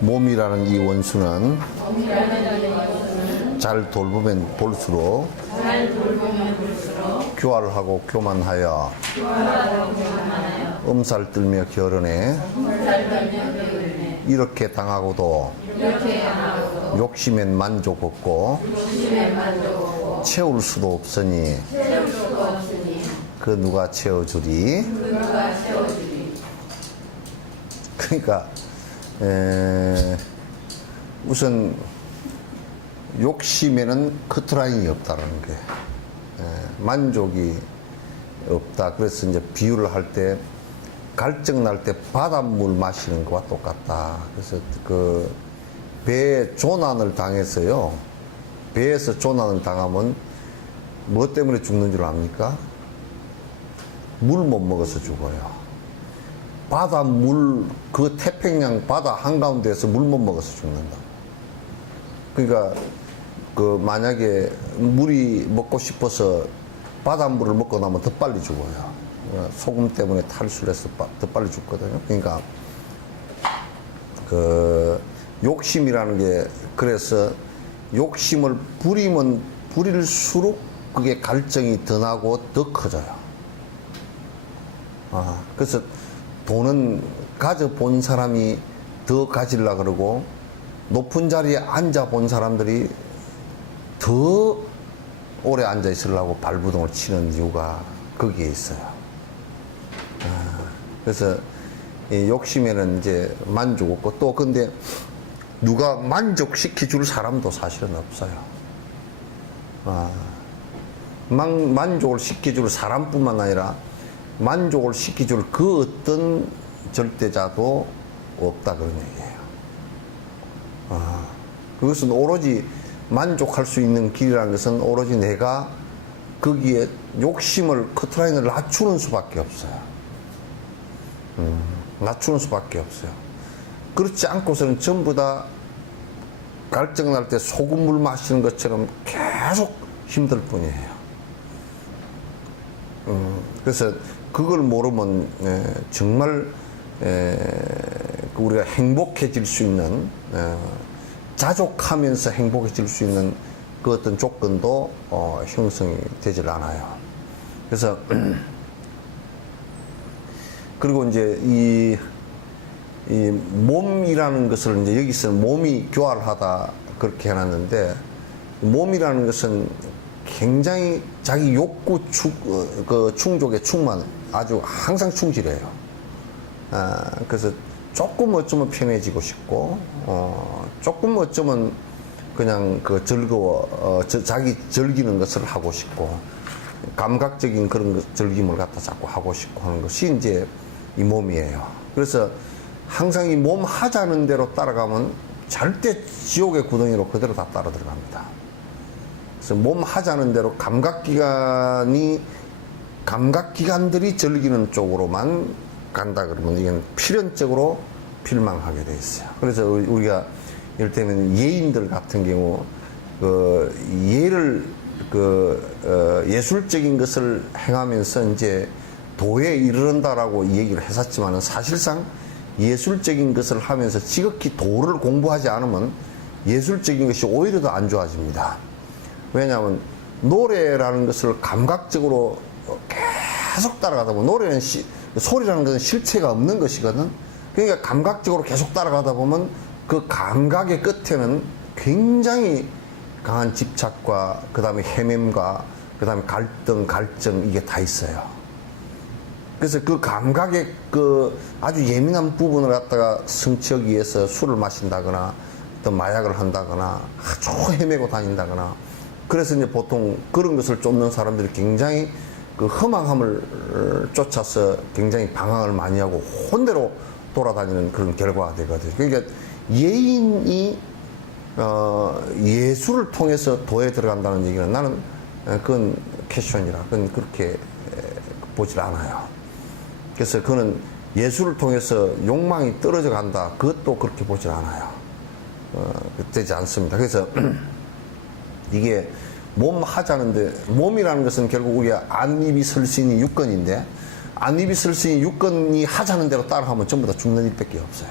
몸이라는 이 원수는 잘 돌보면 볼수록 교활하고 교만하여 엄살떨며 결혼해 이렇게 당하고도 욕심엔 만족 없고 채울 수도 없으니 그 누가 채워주리. 그러니까 우선 욕심에는 커트라인이 없다는 게 만족이 없다. 그래서 이제 비유를 할 때 갈증 날 때 바닷물 마시는 것과 똑같다. 그래서 그 배에 조난을 당해서요. 배에서 조난을 당하면 뭐 때문에 죽는 줄 압니까? 물 못 먹어서 죽어요. 바닷물, 그 태평양 바다 한가운데에서 물 못 먹어서 죽는다. 그러니까 그 만약에 물이 먹고 싶어서 바닷물을 먹고 나면 더 빨리 죽어요. 소금 때문에 탈수를 해서 더 빨리 죽거든요. 그러니까 그 욕심이라는 게, 그래서 욕심을 부리면 부릴수록 그게 갈증이 더 나고 더 커져요. 그래서 돈은 가져본 사람이 더 가지려 그러고 높은 자리에 앉아 본 사람들이 더 오래 앉아 있으려고 발부동을 치는 이유가 거기에 있어요. 그래서 이 욕심에는 이제 만족 없고, 또 근데 누가 만족시켜 줄 사람도 사실은 없어요. 만족을 시켜줄 사람뿐만 아니라 만족을 시켜줄 그 어떤 절대자도 없다, 그런 얘기예요. 그것은 오로지 만족할 수 있는 길이라는 것은 오로지 내가 거기에 욕심을, 커트라인을 낮추는 수밖에 없어요. 낮추는 수밖에 없어요. 그렇지 않고서는 전부 다 갈증 날 때 소금물 마시는 것처럼 계속 힘들 뿐이에요. 그래서 그걸 모르면 정말 우리가 행복해질 수 있는, 자족하면서 행복해질 수 있는 그 어떤 조건도 형성이 되질 않아요. 그래서 그리고 이제 이 몸이라는 것을 이제 여기서는 몸이 교활하다 그렇게 해놨는데, 몸이라는 것은 굉장히 자기 욕구 충족에 아주 항상 충실해요. 그래서 조금 어쩌면 편해지고 싶고, 조금 어쩌면 그냥 그 자기 즐기는 것을 하고 싶고, 감각적인 그런 즐김을 갖다 자꾸 하고 싶고 하는 것이 이제 이 몸이에요. 그래서 항상 이 몸 하자는 대로 따라가면 절대 지옥의 구덩이로 그대로 다 따라 들어갑니다. 그래서 몸 하자는 대로 감각기관들이 즐기는 쪽으로만 간다 그러면 이건 필연적으로 필망하게 돼 있어요. 그래서 우리가 이를테면 예인들 같은 경우 예를 예술적인 것을 행하면서 이제 도에 이르른다라고 얘기를 했었지만은, 사실상 예술적인 것을 하면서 지극히 도를 공부하지 않으면 예술적인 것이 오히려 더 안 좋아집니다. 왜냐하면 노래라는 것을 감각적으로 계속 따라가다 보면, 노래는 소리라는 것은 실체가 없는 것이거든. 그러니까 감각적으로 계속 따라가다 보면 그 감각의 끝에는 굉장히 강한 집착과 그 다음에 헤맴과 그 다음에 갈증 이게 다 있어요. 그래서 그 감각의 그 아주 예민한 부분을 갖다가 성취하기 위해서 술을 마신다거나 또 마약을 한다거나 아주 헤매고 다닌다거나, 그래서 이제 보통 그런 것을 쫓는 사람들이 굉장히 그 험악함을 쫓아서 굉장히 방황을 많이 하고 혼대로 돌아다니는 그런 결과가 되거든요. 그러니까 예인이 예술을 통해서 도에 들어간다는 얘기는 나는 그건 퀘스천이라, 그건 그렇게 보질 않아요. 그래서 그는 예술을 통해서 욕망이 떨어져 간다, 그것도 그렇게 보질 않아요. 되지 않습니다. 그래서 이게 몸 하자는데, 몸이라는 것은 결국 우리가 안입이 설 수 있는 유권인데, 안입이 설 수 있는 유권이 하자는 대로 따라하면 전부 다 죽는 일밖에 없어요.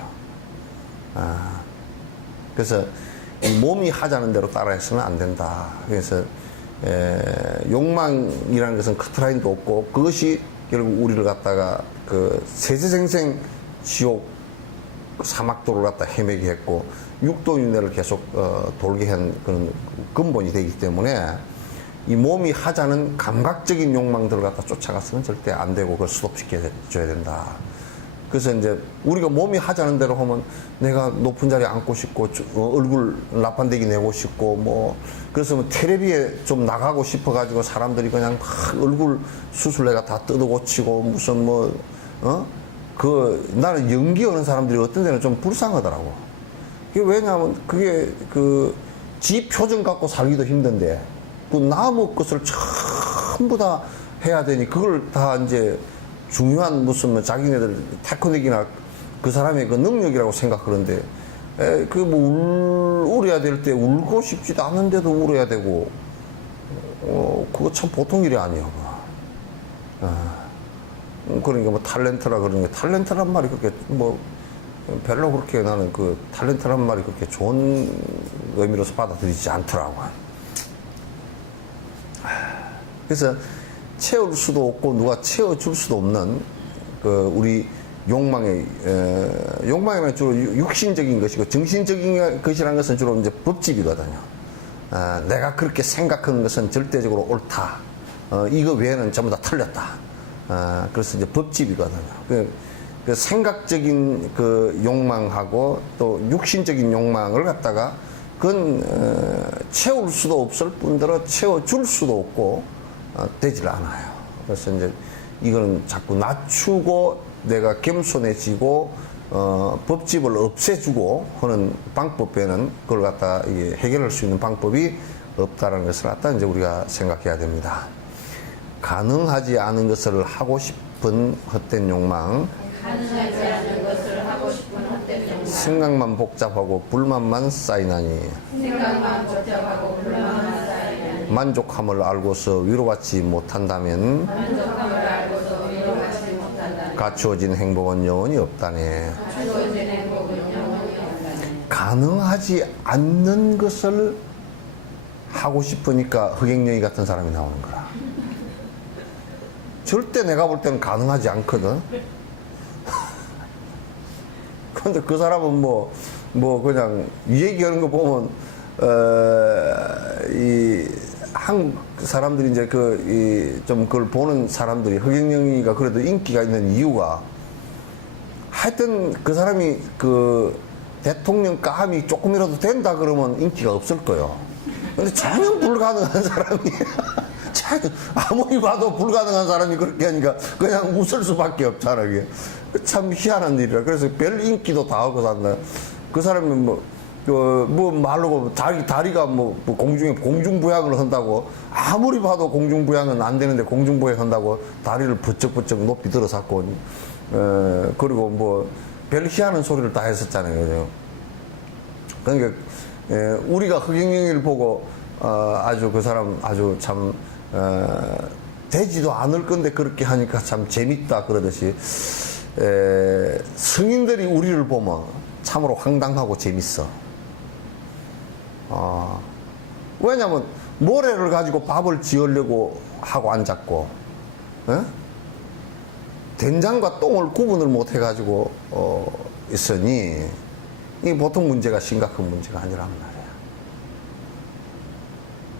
그래서 이 몸이 하자는 대로 따라해서는 안 된다. 그래서 욕망이라는 것은 커트라인도 없고 그것이 결국 우리를 갖다가 그 세세생생 지옥 사막도를 갖다 헤매게 했고 육도윤회를 계속 돌게 한 그런 근본이 되기 때문에 이 몸이 하자는 감각적인 욕망들을 갖다 쫓아가서는 절대 안 되고 그걸 스톱시켜줘야 된다. 그래서 이제 우리가 몸이 하자는 대로 하면 내가 높은 자리에 앉고 싶고 얼굴 나판대기 내고 싶고 뭐 그래서 뭐 텔레비에 좀 나가고 싶어가지고 사람들이 그냥 막 얼굴 수술 내가 다 뜯어고치고 무슨 뭐 나는 연기하는 사람들이 어떤 데는 좀 불쌍하더라고. 그게 왜냐하면 그게 지 표정 갖고 살기도 힘든데 그 남의 것을 전부 다 해야 되니 그걸 다 이제 중요한 무슨 뭐 자기네들 테크닉이나 그 사람의 그 능력이라고 생각하는데 그 뭐 울어야 될 때 울고 싶지도 않은데도 울어야 되고 그거 참 보통 일이 아니야. 그러니까 뭐 탤런트라 그러는 게 탤런트란 말이 그렇게 뭐 별로 그렇게 나는 그 탤런트란 말이 그렇게 좋은 의미로서 받아들이지 않더라고. 그래서 채울 수도 없고 누가 채워줄 수도 없는 그 우리 욕망이면 주로 육신적인 것이고 정신적인 것이라는 것은 주로 이제 법집이거든요. 내가 그렇게 생각하는 것은 절대적으로 옳다. 이거 외에는 전부 다 틀렸다. 그래서 이제 법집이거든요. 그 생각적인 그 욕망하고 또 육신적인 욕망을 갖다가 그건 채울 수도 없을 뿐더러 채워줄 수도 없고 되질 않아요. 그래서 이제 이거는 자꾸 낮추고 내가 겸손해지고 법집을 없애주고 하는 방법 외에는 그걸 갖다 해결할 수 있는 방법이 없다는 것을 갖다 이제 우리가 생각해야 됩니다. 가능하지 않은 것을 하고 싶은 헛된 욕망, 가능하지 않은 것을 하고 싶은 헛된 욕망, 생각만 복잡하고 불만만 쌓이나니, 생각만 복잡하고 불만만 쌓이나니, 만족함을 알고서 위로받지 못한다면 만족함을 알고서 위로받지 못한다면 갖추어진 행복은 영원히 없다네. 갖추어진 행복은 영원히 없다네. 가능하지 않는 것을 하고 싶으니까 흑행령이 같은 사람이 나오는 거라. 절대 내가 볼 때는 가능하지 않거든. 근데 그 사람은 뭐 그냥 얘기하는 거 보면 이 한국 사람들이 이제 좀 그걸 보는 사람들이 흑행령이가 그래도 인기가 있는 이유가 하여튼 그 사람이 그 대통령 감이 조금이라도 된다 그러면 인기가 없을 거예요. 근데 전혀 불가능한 사람이 아무리 봐도 불가능한 사람이 그렇게 하니까 그냥 웃을 수밖에 없잖아. 이게 참 희한한 일이라. 그래서 별 인기도 다 하고 산다. 그 사람이 뭐 말로 다리가 공중부양을 한다고 아무리 봐도 공중부양은 안 되는데 공중부양 한다고 다리를 부쩍부쩍 높이 들어섰고 그리고 뭐 별 희한한 소리를 다 했었잖아요. 그러니까 우리가 흑행령이를 보고 아주 그 사람 아주 참 되지도 않을 건데 그렇게 하니까 참 재밌다 그러듯이 성인들이 우리를 보면 참으로 황당하고 재밌어. 왜냐면 모래를 가지고 밥을 지으려고 하고 앉았고 된장과 똥을 구분을 못 해가지고 있으니 이게 보통 문제가 심각한 문제가 아니란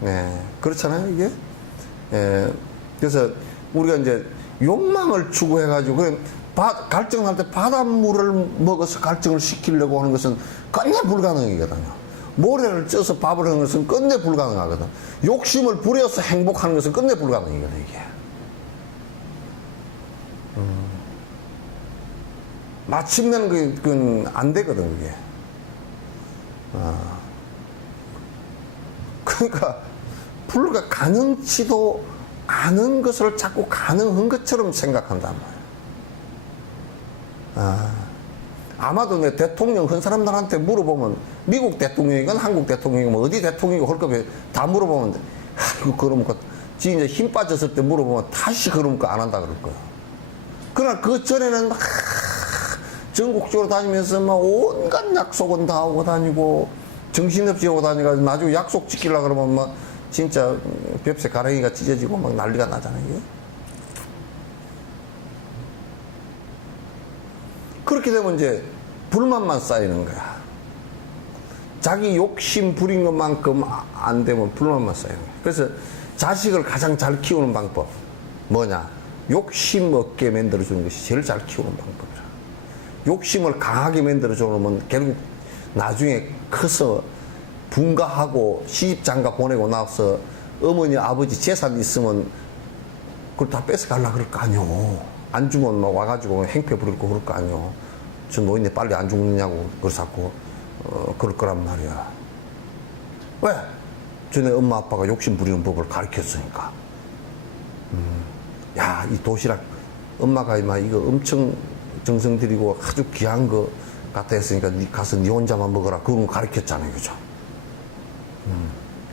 말이야. 네, 그렇잖아요 이게. 그래서 우리가 이제 욕망을 추구해가지고 갈증할 때 바닷물을 먹어서 갈증을 식히려고 하는 것은 끝내 불가능이거든요. 모래를 쪄서 밥을 하는 것은 끝내 불가능하거든. 욕심을 부려서 행복하는 것은 끝내 불가능이거든 이게. 마침내는 그건 안 되거든 그게. 그러니까 가능치도 않은 것을 자꾸 가능한 것처럼 생각한단 말이야. 아마도 내 대통령 한 사람들한테 물어보면 미국 대통령이건 한국 대통령이건 어디 대통령이고 할 거면 다 물어보면 이거 그러면 지 이제 힘 빠졌을 때 물어보면 다시 그러면 안 한다 그럴 거야. 그러나 그 전에는 막 전국적으로 다니면서 막 온갖 약속은 다 하고 다니고 정신없이 하고 다니고 나중에 약속 지키려고 그러면 막 진짜 뱁새 가랭이가 찢어지고 막 난리가 나잖아요. 이게. 그렇게 되면 이제 불만만 쌓이는 거야. 자기 욕심 부린 것만큼 안 되면 불만만 쌓이는 거야. 그래서 자식을 가장 잘 키우는 방법 뭐냐? 욕심 없게 만들어주는 것이 제일 잘 키우는 방법이라. 욕심을 강하게 만들어줘 놓으면 결국 나중에 커서 분가하고 시집장가 보내고 나서 어머니 아버지 재산 있으면 그걸 다 뺏어가려고 그럴 거 아니오. 안 주면 막 와가지고 행패 부릴 거 그럴 거 아니오. 저 노인네 빨리 안 죽느냐고 그래서 자꾸 그럴 거란 말이야. 왜? 전에 엄마 아빠가 욕심 부리는 법을 가르쳤으니까. 야, 이 도시락 엄마가 이거 엄청 정성 들이고 아주 귀한 거 갖다 했으니까 가서 니 혼자만 먹어라. 그런 거 가르쳤잖아요. 그죠?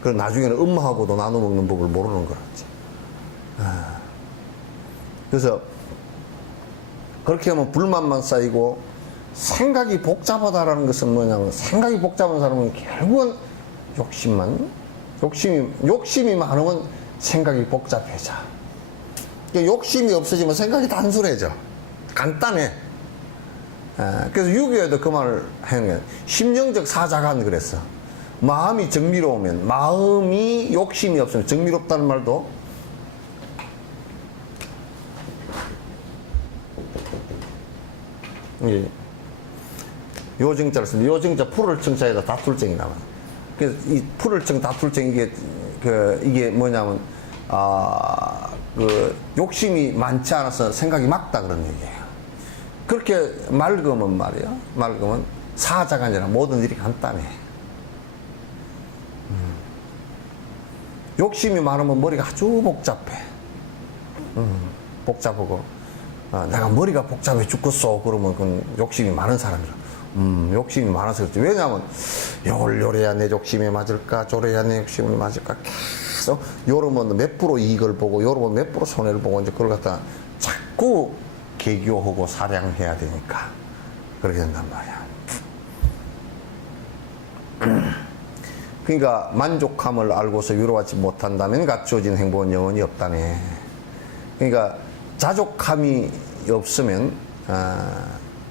그럼 나중에는 엄마하고도 나눠 먹는 법을 모르는 거라지. 그래서 그렇게 하면 불만만 쌓이고 생각이 복잡하다라는 것은 뭐냐면 생각이 복잡한 사람은 결국은 욕심이 많으면 생각이 복잡해져. 그러니까 욕심이 없어지면 생각이 단순해져. 간단해. 그래서 유교에도 그 말을 하는 거예요. 심령적 사자간 그랬어. 마음이 정미로우면, 마음이 욕심이 없으면, 정미롭다는 말도 요정자를 쓰면 요정자 풀을 정자에다 다툴정이 나와요. 그래서 이 풀을 정 다툴정 이게 뭐냐면 욕심이 많지 않아서 생각이 막다 그런 얘기예요. 그렇게 맑으면 말이야. 맑으면 사자가 아니라 모든 일이 간단해. 욕심이 많으면 머리가 아주 복잡해. 복잡하고 내가 머리가 복잡해 죽겠어 그러면 그건 욕심이 많은 사람이라. 욕심이 많아서 그렇지. 왜냐하면 요래야 내 욕심에 맞을까 저래야 내 욕심에 맞을까 계속 요러면 몇 프로 이익을 보고 요러면 몇 프로 손해를 보고 이제 그걸 갖다 자꾸 계교하고 사량해야 되니까 그렇게 된단 말이야. 그러니까 만족함을 알고서 위로받지 못한다면 갖추어진 행복은 영원히 없다네. 그러니까 자족함이 없으면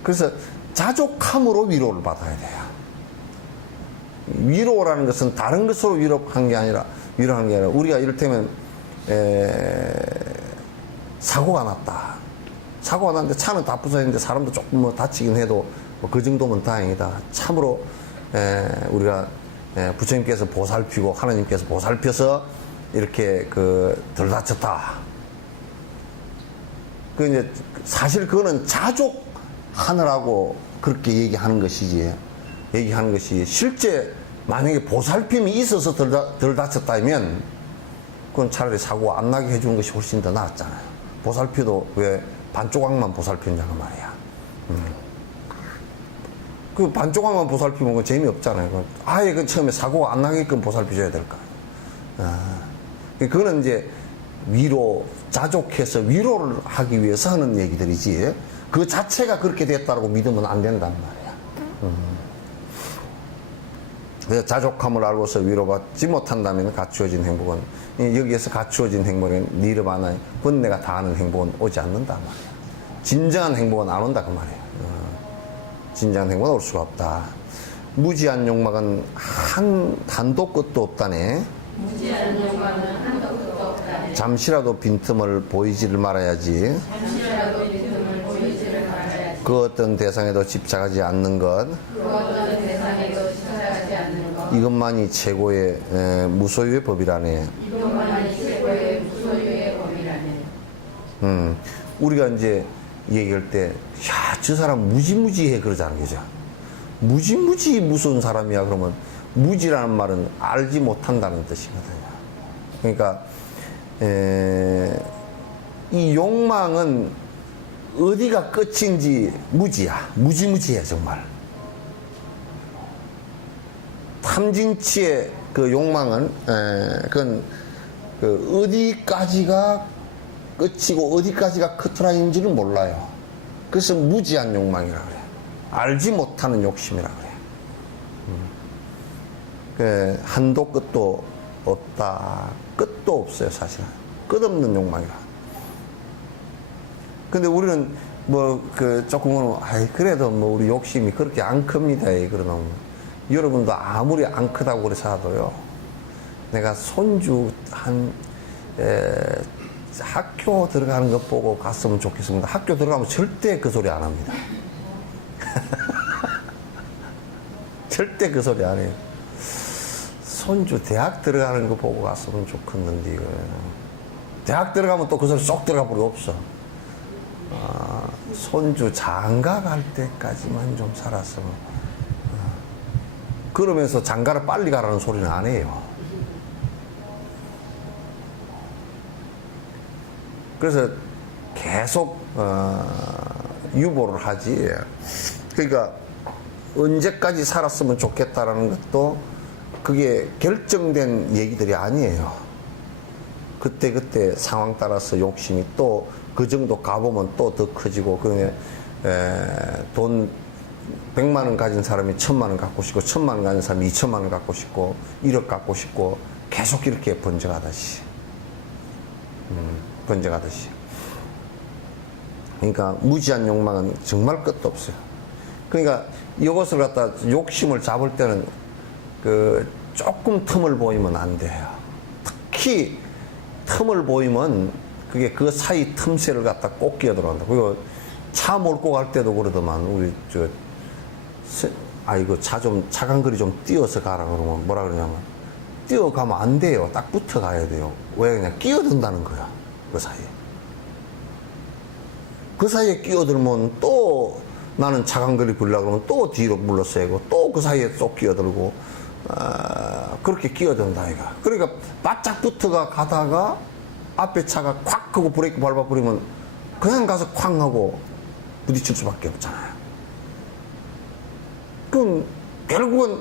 그래서 자족함으로 위로를 받아야 돼요. 위로라는 것은 다른 것으로 위로하는 게 아니라 우리가 이를테면 사고가 났다. 사고가 났는데 차는 다 부서졌는데 사람도 조금 뭐 다치긴 해도 그 정도면 다행이다. 참으로 우리가 부처님께서 보살피고 하나님께서 보살펴서 이렇게 덜 다쳤다. 이제 사실 그거는 자족하느라고 그렇게 얘기하는 것이지. 실제 만약에 보살핌이 있어서 덜 다쳤다면 그건 차라리 사고 안 나게 해주는 것이 훨씬 더 낫잖아요. 보살피도 왜 반조각만 보살피냐고 말이야. 그 반조각만 보살피면 그건 재미없잖아요. 아예 그 처음에 사고가 안 나게끔 보살피줘야 될까. 그거는 이제 자족해서 위로를 하기 위해서 하는 얘기들이지. 그 자체가 그렇게 됐다고 믿으면 안 된단 말이야. 그래서 자족함을 알고서 위로받지 못한다면 갖추어진 행복은, 여기에서 갖추어진 행복은 니르바나 번뇌가 다 아는 행복은 오지 않는다 말이야. 진정한 행복은 안 온다 그 말이야. 진정한 행복은 올 수가 없다. 무지한 욕망은 한도 끝도 없다네. 무지한 욕망은 한도 끝도 없다네. 잠시라도 빈틈을 보이지를 말아야지. 잠시라도 빈틈을 보이지를 말아야지. 그 어떤 대상에도 집착하지 않는 것. 그 어떤 대상에도 집착하지 않는 것. 이것만이 최고의 무소유의 법이라네. 이것만이 최고의 무소유의 법이라네. 우리가 이제 얘기할 때, 야, 저 사람 무지무지해 그러잖아요. 그죠? 무지무지 무서운 사람이야. 그러면 무지라는 말은 알지 못한다는 뜻이거든요. 그러니까 이 욕망은 어디가 끝인지 무지야. 무지무지해 정말. 탐진치의 그 욕망은 그건 어디까지가 끝이고 어디까지가 커트라인지를 몰라요. 그래서 무지한 욕망이라 그래요. 알지 못하는 욕심이라 그래. 그 한도 끝도 없다. 끝도 없어요, 사실은. 끝없는 욕망이라. 근데 우리는 조금은, 그래도 우리 욕심이 그렇게 안 큽니다. 그러면. 여러분도 아무리 안 크다고 그래서도요, 내가 손주 학교 들어가는 것 보고 갔으면 좋겠습니다. 학교 들어가면 절대 그 소리 안 합니다. 절대 그 소리 안 해요. 손주 대학 들어가는 거 보고 갔으면 좋겠는데, 이거. 대학 들어가면 또 그 소리 쏙 들어가 버리고 없어. 손주 장가 갈 때까지만 좀 살았으면. 그러면서 장가를 빨리 가라는 소리는 안 해요. 그래서 계속 유보를 하지. 그러니까 언제까지 살았으면 좋겠다라는 것도 그게 결정된 얘기들이 아니에요. 그때 상황 따라서 욕심이 또 그 정도 가보면 또 더 커지고, 돈 100만 원 가진 사람이 1000만 원 갖고 싶고, 1000만 원 가진 사람이 2000만 원 갖고 싶고, 1억 갖고 싶고, 계속 이렇게 번져가듯이. 번져가듯이. 그러니까 무지한 욕망은 정말 끝도 없어요. 그러니까 이것을 갖다 욕심을 잡을 때는 조금 틈을 보이면 안 돼요. 특히 틈을 보이면 그게 그 사이 틈새를 갖다 꼭 끼어들어간다. 그리고 차 몰고 갈 때도 그러더만, 우리 차간거리 좀 띄어서 가라 그러면 뭐라 그러냐면, 뛰어가면 안 돼요. 딱 붙어 가야 돼요. 왜? 그냥 끼어든다는 거야. 그 사이에. 그 사이에 끼어들면 또 나는 차간거리 굴려고 그러면 또 뒤로 물러서고, 또 그 사이에 또 끼어들고, 그렇게 끼어든다, 이가. 그러니까 바짝 붙어가 가다가 앞에 차가 콱 하고 브레이크 밟아버리면 그냥 가서 쾅 하고 부딪힐 수밖에 없잖아요. 그럼 결국은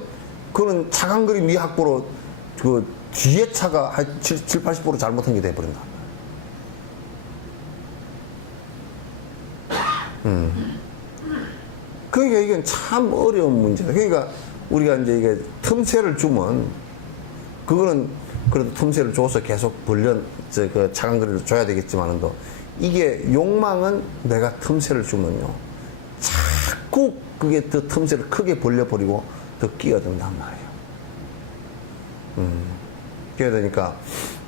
그는 차간거리 미학보로 뒤에 차가 한 70, 80% 잘못한 게 돼버린다. 그러니까 이건 참 어려운 문제다. 그러니까 우리가 이제 이게 틈새를 주면, 그거는 그래도 틈새를 줘서 계속 차간거리를 줘야 되겠지만도, 이게 욕망은 내가 틈새를 주면요, 자꾸 그게 더 틈새를 크게 벌려버리고 더 끼어든단 말이에요. 그래야 되니까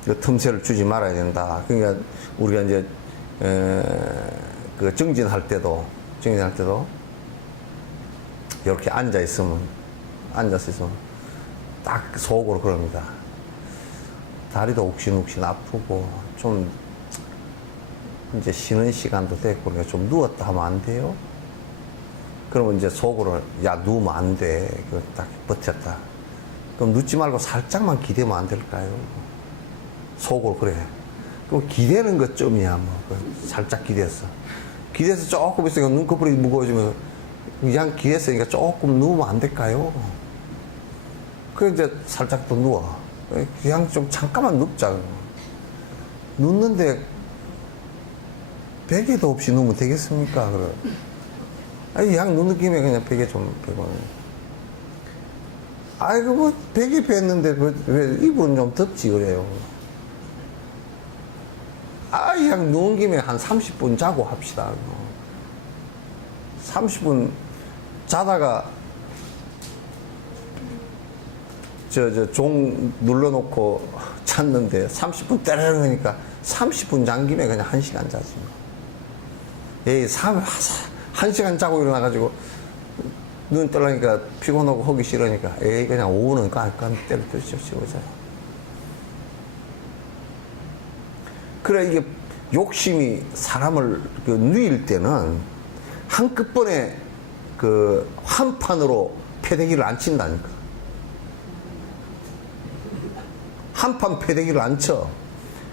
그 틈새를 주지 말아야 된다. 그러니까 우리가 이제 정진할 때도 이렇게 앉아서 있으면 딱 속으로 그럽니다. 다리도 욱신욱신 아프고 좀 이제 쉬는 시간도 됐고, 그러니까 좀 누웠다 하면 안 돼요? 그러면 이제 속으로, 야, 누우면 안 돼. 딱 버텼다. 그럼 눕지 말고 살짝만 기대면 안 될까요? 속으로, 그래. 그럼 기대는 것쯤이야, 살짝 기대서. 기대서 조금 있으니까 눈꺼풀이 무거워지면, 그냥 기대했으니까 조금 누우면 안 될까요? 그래, 이제 살짝 더 누워. 그냥 좀 잠깐만 눕자. 눕는데, 베개도 없이 누우면 되겠습니까? 그래. 그냥 눕는 김에 그냥 베개 좀 베고. 베개 뺐는데, 왜 이불은 좀 덥지, 그래요. 그냥 누운 김에 한 30분 자고 합시다. 30분 자다가, 종 눌러놓고 잤는데 30분 때려는 거니까 30분 잔 김에 그냥 1시간 자지. 1시간 자고 일어나가지고 눈 떠라니까 피곤하고 하기 싫으니까 그냥 오후는 깜깜 때려 치우자요. 그래, 이게 욕심이 사람을 누일 때는 한꺼번에 한 판으로 패대기를 안 친다니까. 한 판 패대기를 안 쳐.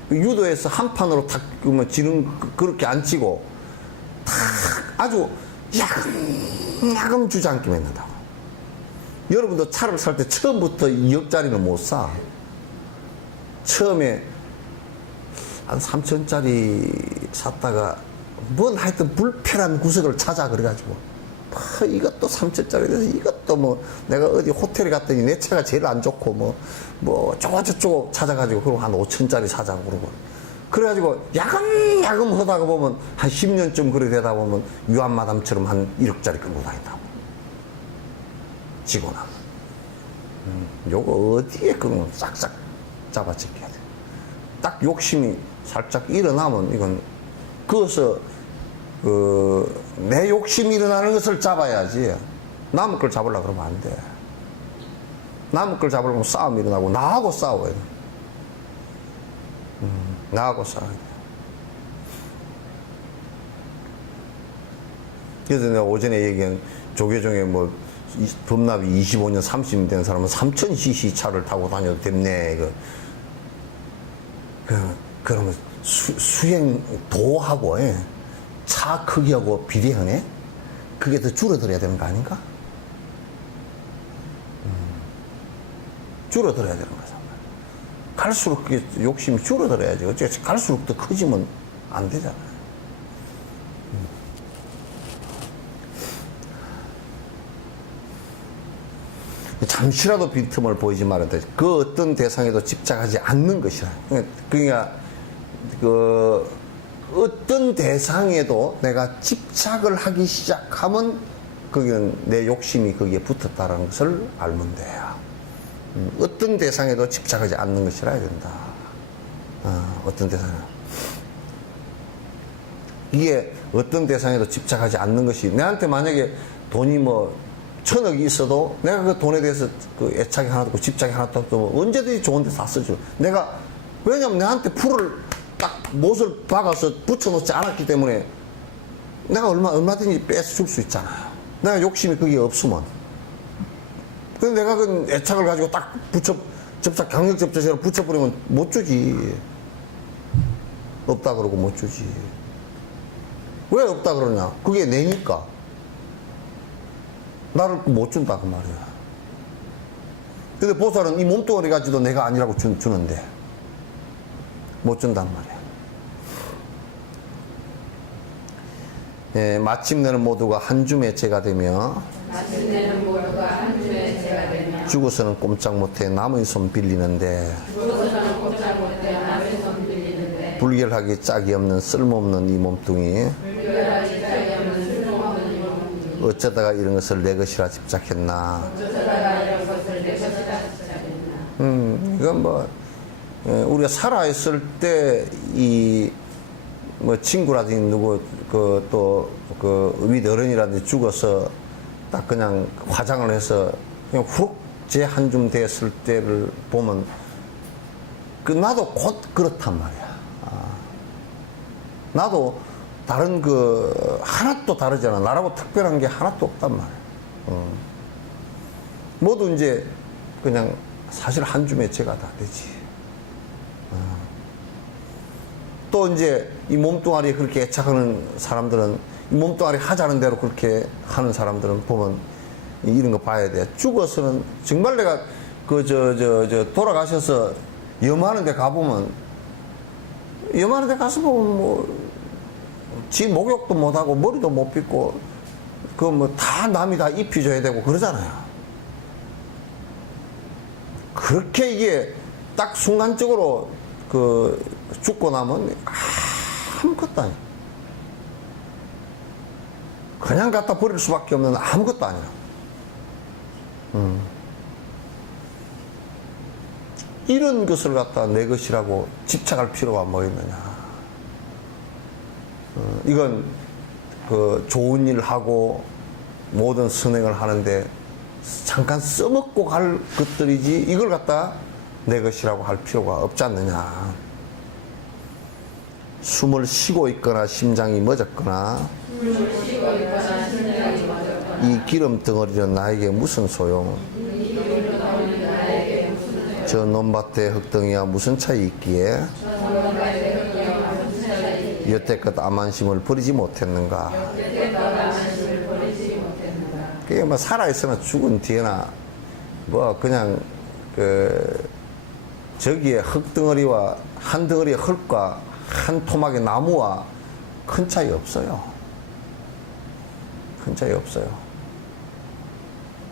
유도에서 한 판으로 탁 지는 그렇게 안 치고 탁 아주 야금 주저앉게 맺는다고. 여러분도 차를 살 때 처음부터 2억짜리는 못 사. 처음에 한 3천짜리 샀다가 하여튼 불편한 구석을 찾아. 그래가지고 이것도 3천짜리 돼서 이것도 뭐 내가 어디 호텔에 갔더니 내 차가 제일 안 좋고 뭐 저거 찾아가지고 그럼 한 5천짜리 사자고 그러고 그래가지고 야금 하다가 보면 한 10년쯤 그래 되다 보면 유한마담처럼 한 1억짜리 끌고 다닌다고 지고 나면 요거 어디에 그러면 싹싹 잡아채겨야 돼. 딱 욕심이 살짝 일어나면 이건 그것을 내 욕심이 일어나는 것을 잡아야지. 남의 걸 잡으려고 그러면 안 돼. 남의 걸 잡으려면 싸움이 일어나고 나하고 싸워야 돼. 나하고 싸워야 돼. 그래서 내가 오전에 얘기한 조계종에 뭐 범납이 25년 30년 된 사람은 3000cc 차를 타고 다녀도 됐네. 그러면 수행 도하고 차 크기하고 비례하네? 그게 더 줄어들어야 되는 거 아닌가? 줄어들어야 되는 거잖아. 갈수록 그게 욕심이 줄어들어야지. 어째 갈수록 더 커지면 안 되잖아. 잠시라도 빈틈을 보이지 말아야 돼. 그 어떤 대상에도 집착하지 않는 것이라. 그러니까 어떤 대상에도 내가 집착을 하기 시작하면 거기는 내 욕심이 거기에 붙었다는 것을 알면 돼요. 어떤 대상에도 집착하지 않는 것이라 해야 된다. 어떤 대상에. 이게 어떤 대상에도 집착하지 않는 것이 내한테 만약에 돈이 뭐 1000억이 있어도 내가 그 돈에 대해서 그 애착이 하나도 없고 집착이 하나도 없고 언제든지 좋은 데 다 써줘. 내가 왜냐면 내한테 풀을 딱 못을 박아서 붙여놓지 않았기 때문에 내가 얼마든지 뺏어 줄 수 있잖아요. 내가 욕심이 그게 없으면. 근데 내가 그 애착을 가지고 딱 강력 접촉으로 붙여버리면 못 주지. 없다 그러고 못 주지. 왜 없다 그러냐? 그게 내니까. 나를 못 준다 그 말이야. 근데 보살은 이 몸뚱아리 가지고 내가 아니라고 주는데 못 준단 말이야. 예, 마침내는 모두가 한 줌의 죄가 되며 마침내는 모두가 한 줌의 죄가 되며 죽어서는 꼼짝 못해 남의 손 빌리는데 죽어서는 꼼짝 못해 남의 손 빌리는데 불결하기 짝이 없는 쓸모없는 이 몸뚱이 불결하기 짝이 없는 쓸모없는 이 몸뚱이 어쩌다가 이런 것을 내 것이라 집착했나. 어쩌다가 이런 것을 내 것이라 집착했나. 이건 뭐 우리가 살아있을 때 이 뭐 친구라든지 누구 윗 어른이라든지 죽어서 딱 그냥 화장을 해서 그냥 훅 제 한 줌 됐을 때를 보면 나도 곧 그렇단 말이야. 나도 다른 하나도 다르잖아. 나라고 특별한 게 하나도 없단 말이야. 모두 이제 그냥 사실 한 줌의 죄가 다 되지. 또 이제 이 몸뚱아리에 그렇게 애착하는 사람들은 이 몸뚱아리 하자는 대로 그렇게 하는 사람들은 보면 이런 거 봐야 돼. 죽어서는 정말 내가 돌아가셔서 염하는 데 가보면 염하는 데 가서 보면 지 목욕도 못하고 머리도 못 빗고 다 남이 다 입혀줘야 되고 그러잖아요. 그렇게 이게 딱 순간적으로 죽고 나면 아무것도 아니야. 그냥 갖다 버릴 수밖에 없는 아무것도 아니야. 이런 것을 갖다 내 것이라고 집착할 필요가 뭐 있느냐. 이건 좋은 일 하고 모든 선행을 하는데 잠깐 써먹고 갈 것들이지 이걸 갖다 내 것이라고 할 필요가 없지 않느냐. 숨을 쉬고 있거나 심장이 멎었거나 이 기름 덩어리는 나에게 무슨 소용. 저 논밭의 흙덩이와 무슨 차이 있기에 여태껏 암한심을 버리지 못했는가. 그게 뭐 살아있으나 죽은 뒤에나 그냥 저기에 흙덩어리와 한 덩어리의 흙과 한 토막의 나무와 큰 차이 없어요. 근처에 없어요.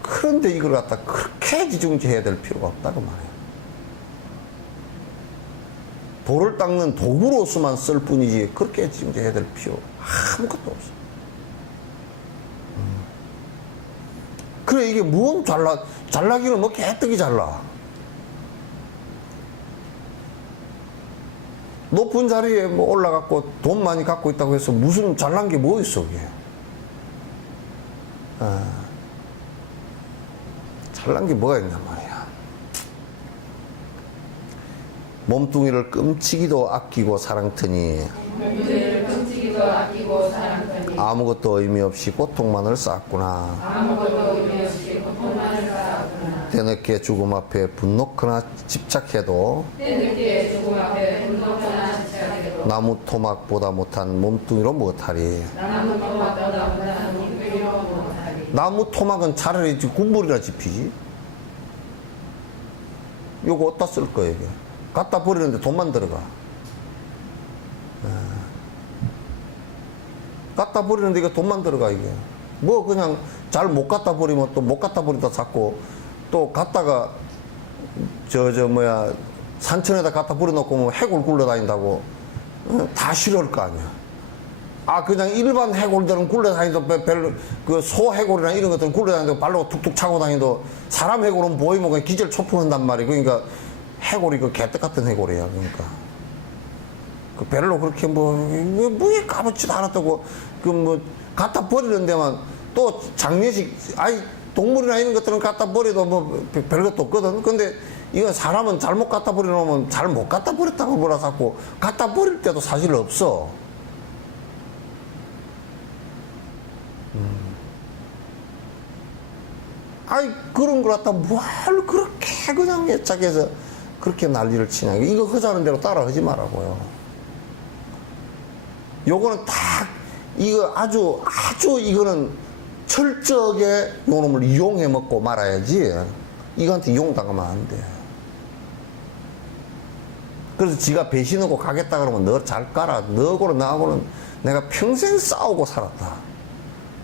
그런데 이걸 갖다 그렇게 지중지해야 될 필요가 없다고 말해요. 돌을 닦는 도구로서만 쓸 뿐이지 그렇게 지중지해야 될 필요 아무것도 없어. 그래, 이게 무언 잘나기는 뭐 개떡이 잘나. 높은 자리에 뭐 올라갔고 돈 많이 갖고 있다고 해서 무슨 잘난 게 뭐 있어, 그게. 잘난 게 뭐가 있냔 말이야. 몸뚱이를 끔찍이도 아끼고 사랑터니 몸뚱이를 끔찍이도 아끼고 사랑터니 아무것도 의미 없이 고통만을 쌓았구나. 아무것도 의미 없이 고통만을 쌓았구나. 때늦게 죽음 앞에 분노하거나 집착해도 때늦게 죽음 앞에 분노하거나 집착해도 나무 토막보다 못한 몸뚱이로 못하리. 나무 토막보다 못한 몸뚱이로 못하리. 나무 토막은 차라리 군불이나 집히지. 요거 어디다 쓸 거예요, 이게? 갖다 버리는데 돈만 들어가. 갖다 버리는데 이게 돈만 들어가, 이게. 뭐 그냥 잘 못 갖다 버리면 또 못 갖다 버리다 자꾸 또 갖다가 산천에다 갖다 버려놓고 뭐 해골 굴러다닌다고 다 싫어할 거 아니야. 그냥 일반 해골들은 굴러다니도 그 소해골이나 이런 것들은 굴러다니도 발로 툭툭 차고 다니도 사람 해골은 보이면 그냥 기절 초풍한단 말이야. 그러니까 해골이 그 개떡 같은 해골이야. 그러니까 그 별로 그렇게 뭐에 까맣지도 않았다고 그 뭐 갖다 버리는 데만 또 장례식 동물이나 이런 것들은 갖다 버려도 뭐 별것도 없거든. 근데 이건 사람은 잘못 갖다 버려놓으면 잘 못 갖다 버렸다고 뭐라 자꾸 갖다 버릴 때도 사실 없어. 그런 걸 갖다 뭘 그렇게 그냥 애착해서 그렇게 난리를 치냐. 이거 하자는 대로 따라 하지 말라고요. 요거는 이거 아주 이거는 철저하게 요놈을 이용해 먹고 말아야지. 이거한테 이용당하면 안 돼. 그래서 지가 배신하고 가겠다 그러면 너 잘 가라. 너하고는 나하고는 내가 평생 싸우고 살았다.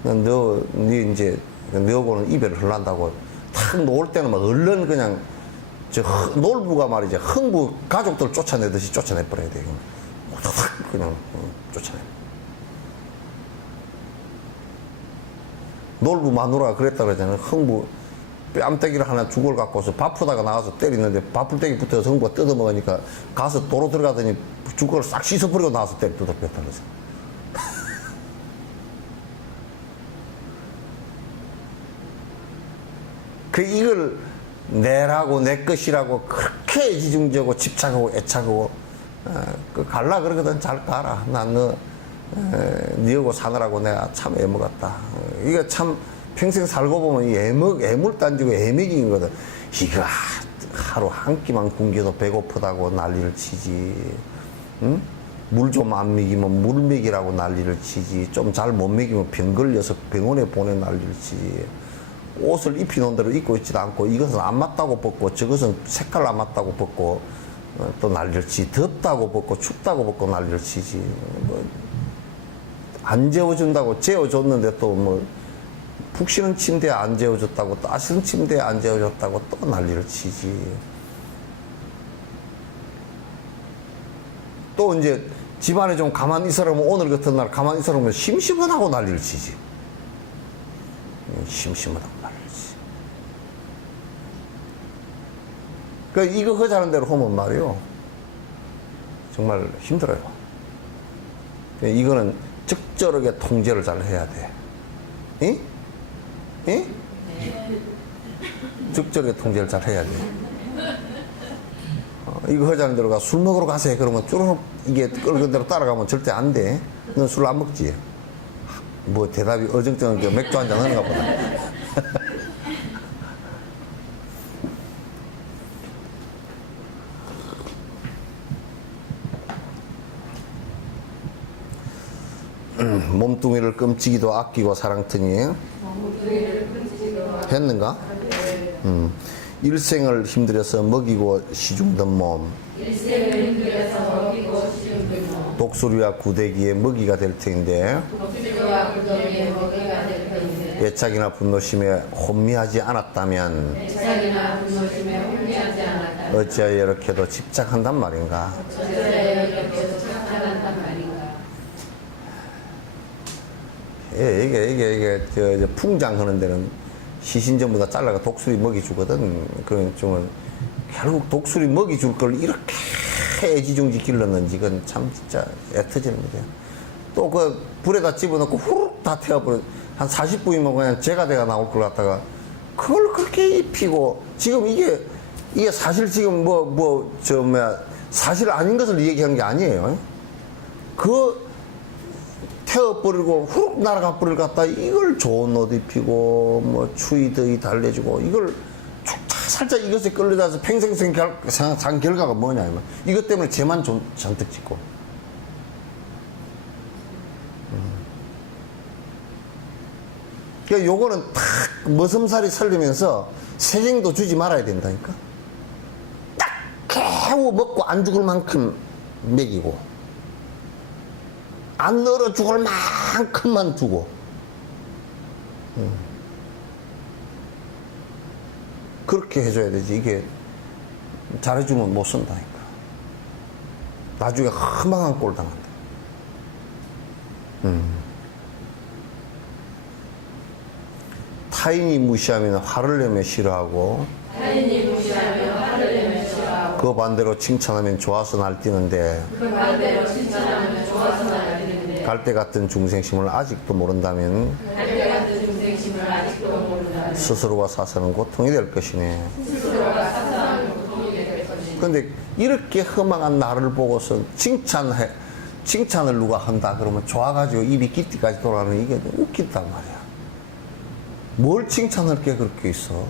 너하고는 이별을 하려고 탁 놓을 때는 막 얼른 그냥 놀부가 말이지 흥부 가족들 쫓아내듯이 쫓아내버려야 돼. 그냥 쫓아내. 놀부 마누라가 그랬다 그러잖아요. 흥부 뺨때기를 하나 죽을 갖고서 바쁘다가 나가서 때리는데 바풀때기 붙어서 흥부가 뜯어먹으니까 가서 도로 들어가더니 죽을 싹 씻어버리고 나와서 뜯어뺐다 그러죠. 이걸 내라고 내 것이라고 그렇게 애지중지하고 집착하고 애착하고 갈라 그러거든. 잘 가라. 난 니하고 사느라고 내가 참 애먹었다. 이거 참 평생 살고 보면 이 애물단지고 애먹인 거든. 이거 하루 한 끼만 굶겨도 배고프다고 난리를 치지. 응? 물 좀 안 먹이면 물 먹이라고 난리를 치지. 좀 잘 못 먹이면 병 걸려서 병원에 보내 난리를 치지. 옷을 입히는 대로 입고 있지도 않고 이것은 안 맞다고 벗고 저것은 색깔 안 맞다고 벗고 또 난리를 치지. 덥다고 벗고 춥다고 벗고 난리를 치지. 안 재워준다고 재워줬는데 또 뭐 푹 쉬는 침대에 안 재워줬다고 따시는 침대에 안 재워줬다고 또 난리를 치지. 또 이제 집안에 좀 가만히 있으라면 오늘 같은 날 가만히 있으라면 심심하다고 난리를 치지. 심심하다고 난리를 치지. 그러니까 이거 하자는 대로 하면 말이요 정말 힘들어요. 이거는 적절하게 통제를 잘 해야 돼. 응? 응? 적절하게 통제를 잘 해야 돼. 이거 하자는 대로 술 먹으러 가세요. 그러면 쭈르륵 이게 끓는 대로 따라가면 절대 안 돼. 넌 술 안 먹지? 뭐 대답이 어정쩡하게 맥주 한잔 하는가 보다. 몸뚱이를 끔찍이도 아끼고 사랑터니 했는가? 일생을 힘들여서 먹이고 시중던 몸 독수리와 구데기에 먹이가 될 텐데 애착이나 분노심에 혼미하지 않았다면 애착이나 분노심에 혼미하지 않았다면 어찌하여 이렇게도 집착한단 말인가? 어찌하여 이렇게도 착각한단 말인가. 예, 이게 저 풍장하는 데는 시신 전부 다 잘라가 독수리 먹이 주거든. 그런 좀 결국 독수리 먹이 줄 걸 이렇게 애지중지 길렀는지 그건 참 진짜 애터지는 거죠. 또 그 불에다 집어넣고 후룩 다 태워버려. 한 40분이면 그냥 재가 돼가 나올 걸 갖다가 그걸 그렇게 입히고 지금 이게 사실 지금 사실 아닌 것을 얘기하는 게 아니에요. 그 태워버리고 후룩 날아가 버릴 것 같다. 이걸 좋은 옷 입히고 뭐 추위더위 달래주고 이걸 살짝 이것에 끌려다서 팽생생 산 결과가 뭐냐 이면 이것 때문에 죄만 잔뜩 짓고. 그러니까 요거는 탁 머슴살이 설리면서 세경도 주지 말아야 된다니까. 딱 개워 먹고 안 죽을 만큼 먹이고 안 얼어 죽을 만큼만 주고. 그렇게 해줘야 되지. 이게 잘해주면 못 쓴다니까. 나중에 허망한 꼴 당한다. 타인이 무시하면 화를 내며 싫어하고 타인이 무시하며 화를 내며 싫어하고 그 반대로 칭찬하면 좋아서 날뛰는데 그 반대로 칭찬하면 좋아서 날뛰는데 갈대 같은 중생심을 아직도 모른다면 갈대 같은 중생심을 아직도 모른다면 스스로가 사서는 고통이 될 것이네. 스스로가 사사하는 고통이 될 것이니. 그런데 이렇게 허망한 나를 보고서 칭찬을 누가 한다 그러면 좋아가지고 입이 끼띠까지 돌아가는 이게 웃긴단 말이야. 뭘 칭찬할 게 그렇게 있어?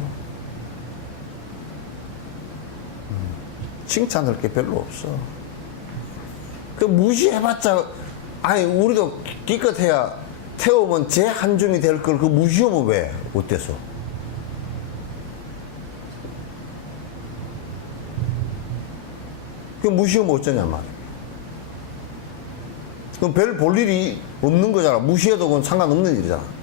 칭찬할 게 별로 없어. 그 무시해봤자 아니 우리도 기껏해야 태우면 제 한 줌이 될 걸 그 무시하면 왜? 어때서? 그 무시하면 어쩌냐 말이야. 그럼 별 볼 일이 없는 거잖아. 무시해도 그건 상관없는 일이잖아.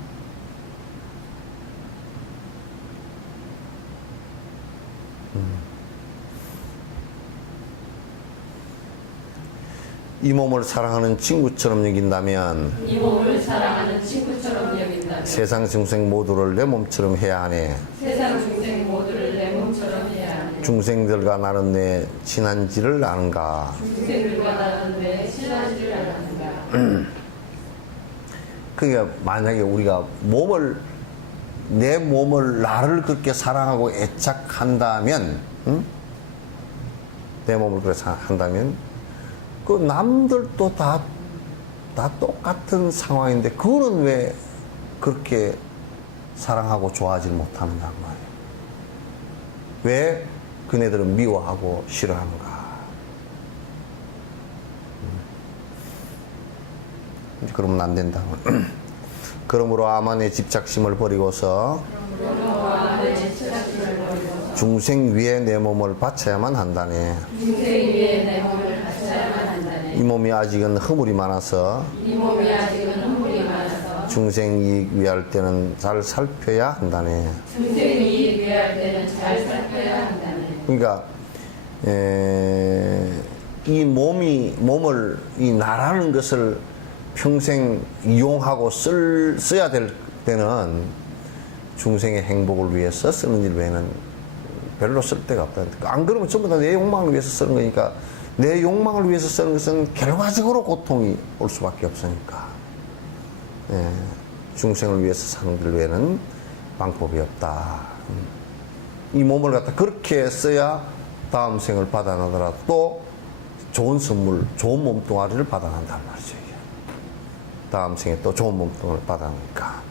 이 몸을 사랑하는 친구처럼 여긴다면 이 몸을 사랑하는 친구처럼 여긴다면 세상 중생 모두를 내 몸처럼 해야 하네. 세상 중생 모두를 내 몸처럼 해야 하네. 중생들과 나는 내 친한지를 아는가. 중생들과 나는 내 친한지를 아는가. 그러니까 만약에 우리가 내 몸을 나를 그렇게 사랑하고 애착한다면 내 몸을 그렇게 한다면 그 남들도 다 똑같은 상황인데 그거는 왜 그렇게 사랑하고 좋아하지 못하느냐 말이에요. 왜 그네들은 미워하고 싫어하는가. 그러면 안 된다. 그러므로 아만의 집착심을 버리고서 중생 위에 내 몸을 바쳐야만 한다네. 중생 위에 내 몸을 바쳐야만 한다네. 이 몸이 아직은 허물이 많아서 이 몸이 아직은 허물이 많아서 중생 이익 위할 때는 잘 살펴야 한다네. 중생 이익 위할 때는 잘 살펴야 한다네. 그러니까 이 몸을 이 나라는 것을 평생 이용하고 써야 될 때는 중생의 행복을 위해서 쓰는 일 외에는 별로 쓸 데가 없다. 안 그러면 전부 다 내 욕망을 위해서 쓰는 거니까 내 욕망을 위해서 쓰는 것은 결과적으로 고통이 올 수밖에 없으니까 중생을 위해서 사는 길 외에는 방법이 없다. 이 몸을 갖다 그렇게 써야 다음 생을 받아나더라도 또 좋은 선물, 좋은 몸뚱아리를 받아난단 말이죠. 이게. 다음 생에 또 좋은 몸뚱아리를 받아나니까.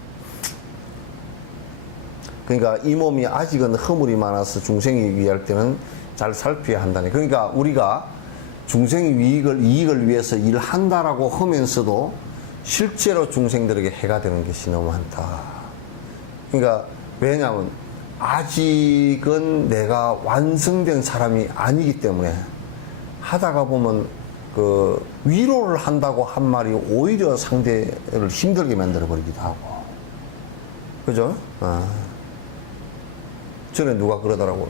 그러니까 이 몸이 아직은 허물이 많아서 중생이 위할 때는 잘 살펴야 한다네. 그러니까 우리가 중생의 이익을 위해서 일한다라고 하면서도 실제로 중생들에게 해가 되는 것이 너무 많다. 그러니까 왜냐하면 아직은 내가 완성된 사람이 아니기 때문에 하다가 보면 그 위로를 한다고 한 말이 오히려 상대를 힘들게 만들어 버리기도 하고 그죠? 전에 누가 그러더라고.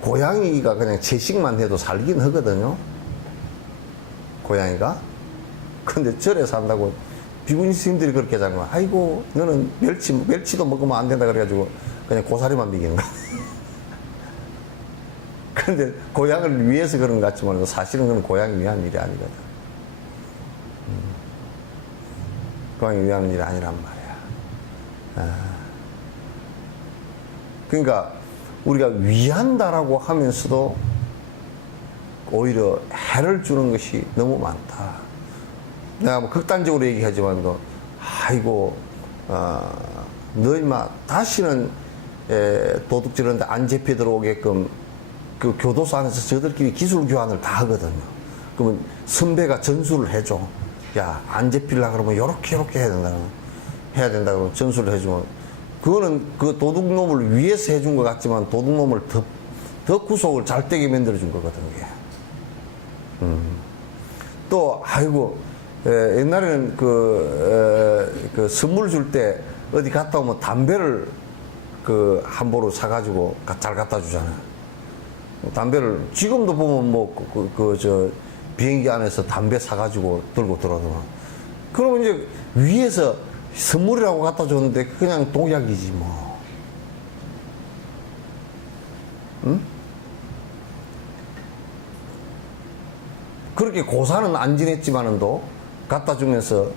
고양이가 그냥 채식만 해도 살긴 하거든요. 고양이가. 근데 절에 산다고 비구니 스님들이 그렇게 하자는 거야. 아이고, 너는 멸치도 먹으면 안 된다 그래가지고 그냥 고사리만 먹이는 거야. 근데 고양이를 위해서 그런 것 같지만 사실은 그건 고양이 위한 일이 아니거든. 고양이 위한 일이 아니란 말이야. 그러니까 우리가 위한다라고 하면서도 오히려 해를 주는 것이 너무 많다. 내가 뭐 극단적으로 얘기하지만도, 아이고, 너 임마 다시는 도둑질하는데 안 잡혀 들어오게끔 그 교도소 안에서 저들끼리 기술 교환을 다 하거든요. 그러면 선배가 전수를 해줘. 야, 안 잡히려 그러면 요렇게 해야 된다 그러면 전수를 해주면, 그거는 그 도둑놈을 위해서 해준 것 같지만 도둑놈을 더 구속을 잘 되게 만들어준 거거든, 이게. 또, 아이고, 옛날에는 그 선물 줄 때 어디 갔다 오면 담배를 한 보루 사가지고 잘 갖다 주잖아. 담배를, 지금도 보면 비행기 안에서 담배 사가지고 들고 들어오더만. 그러면 이제 위에서 선물이라고 갖다 줬는데 그냥 동약이지 뭐. 응? 그렇게 고사는 안 지냈지만은도 갖다 주면서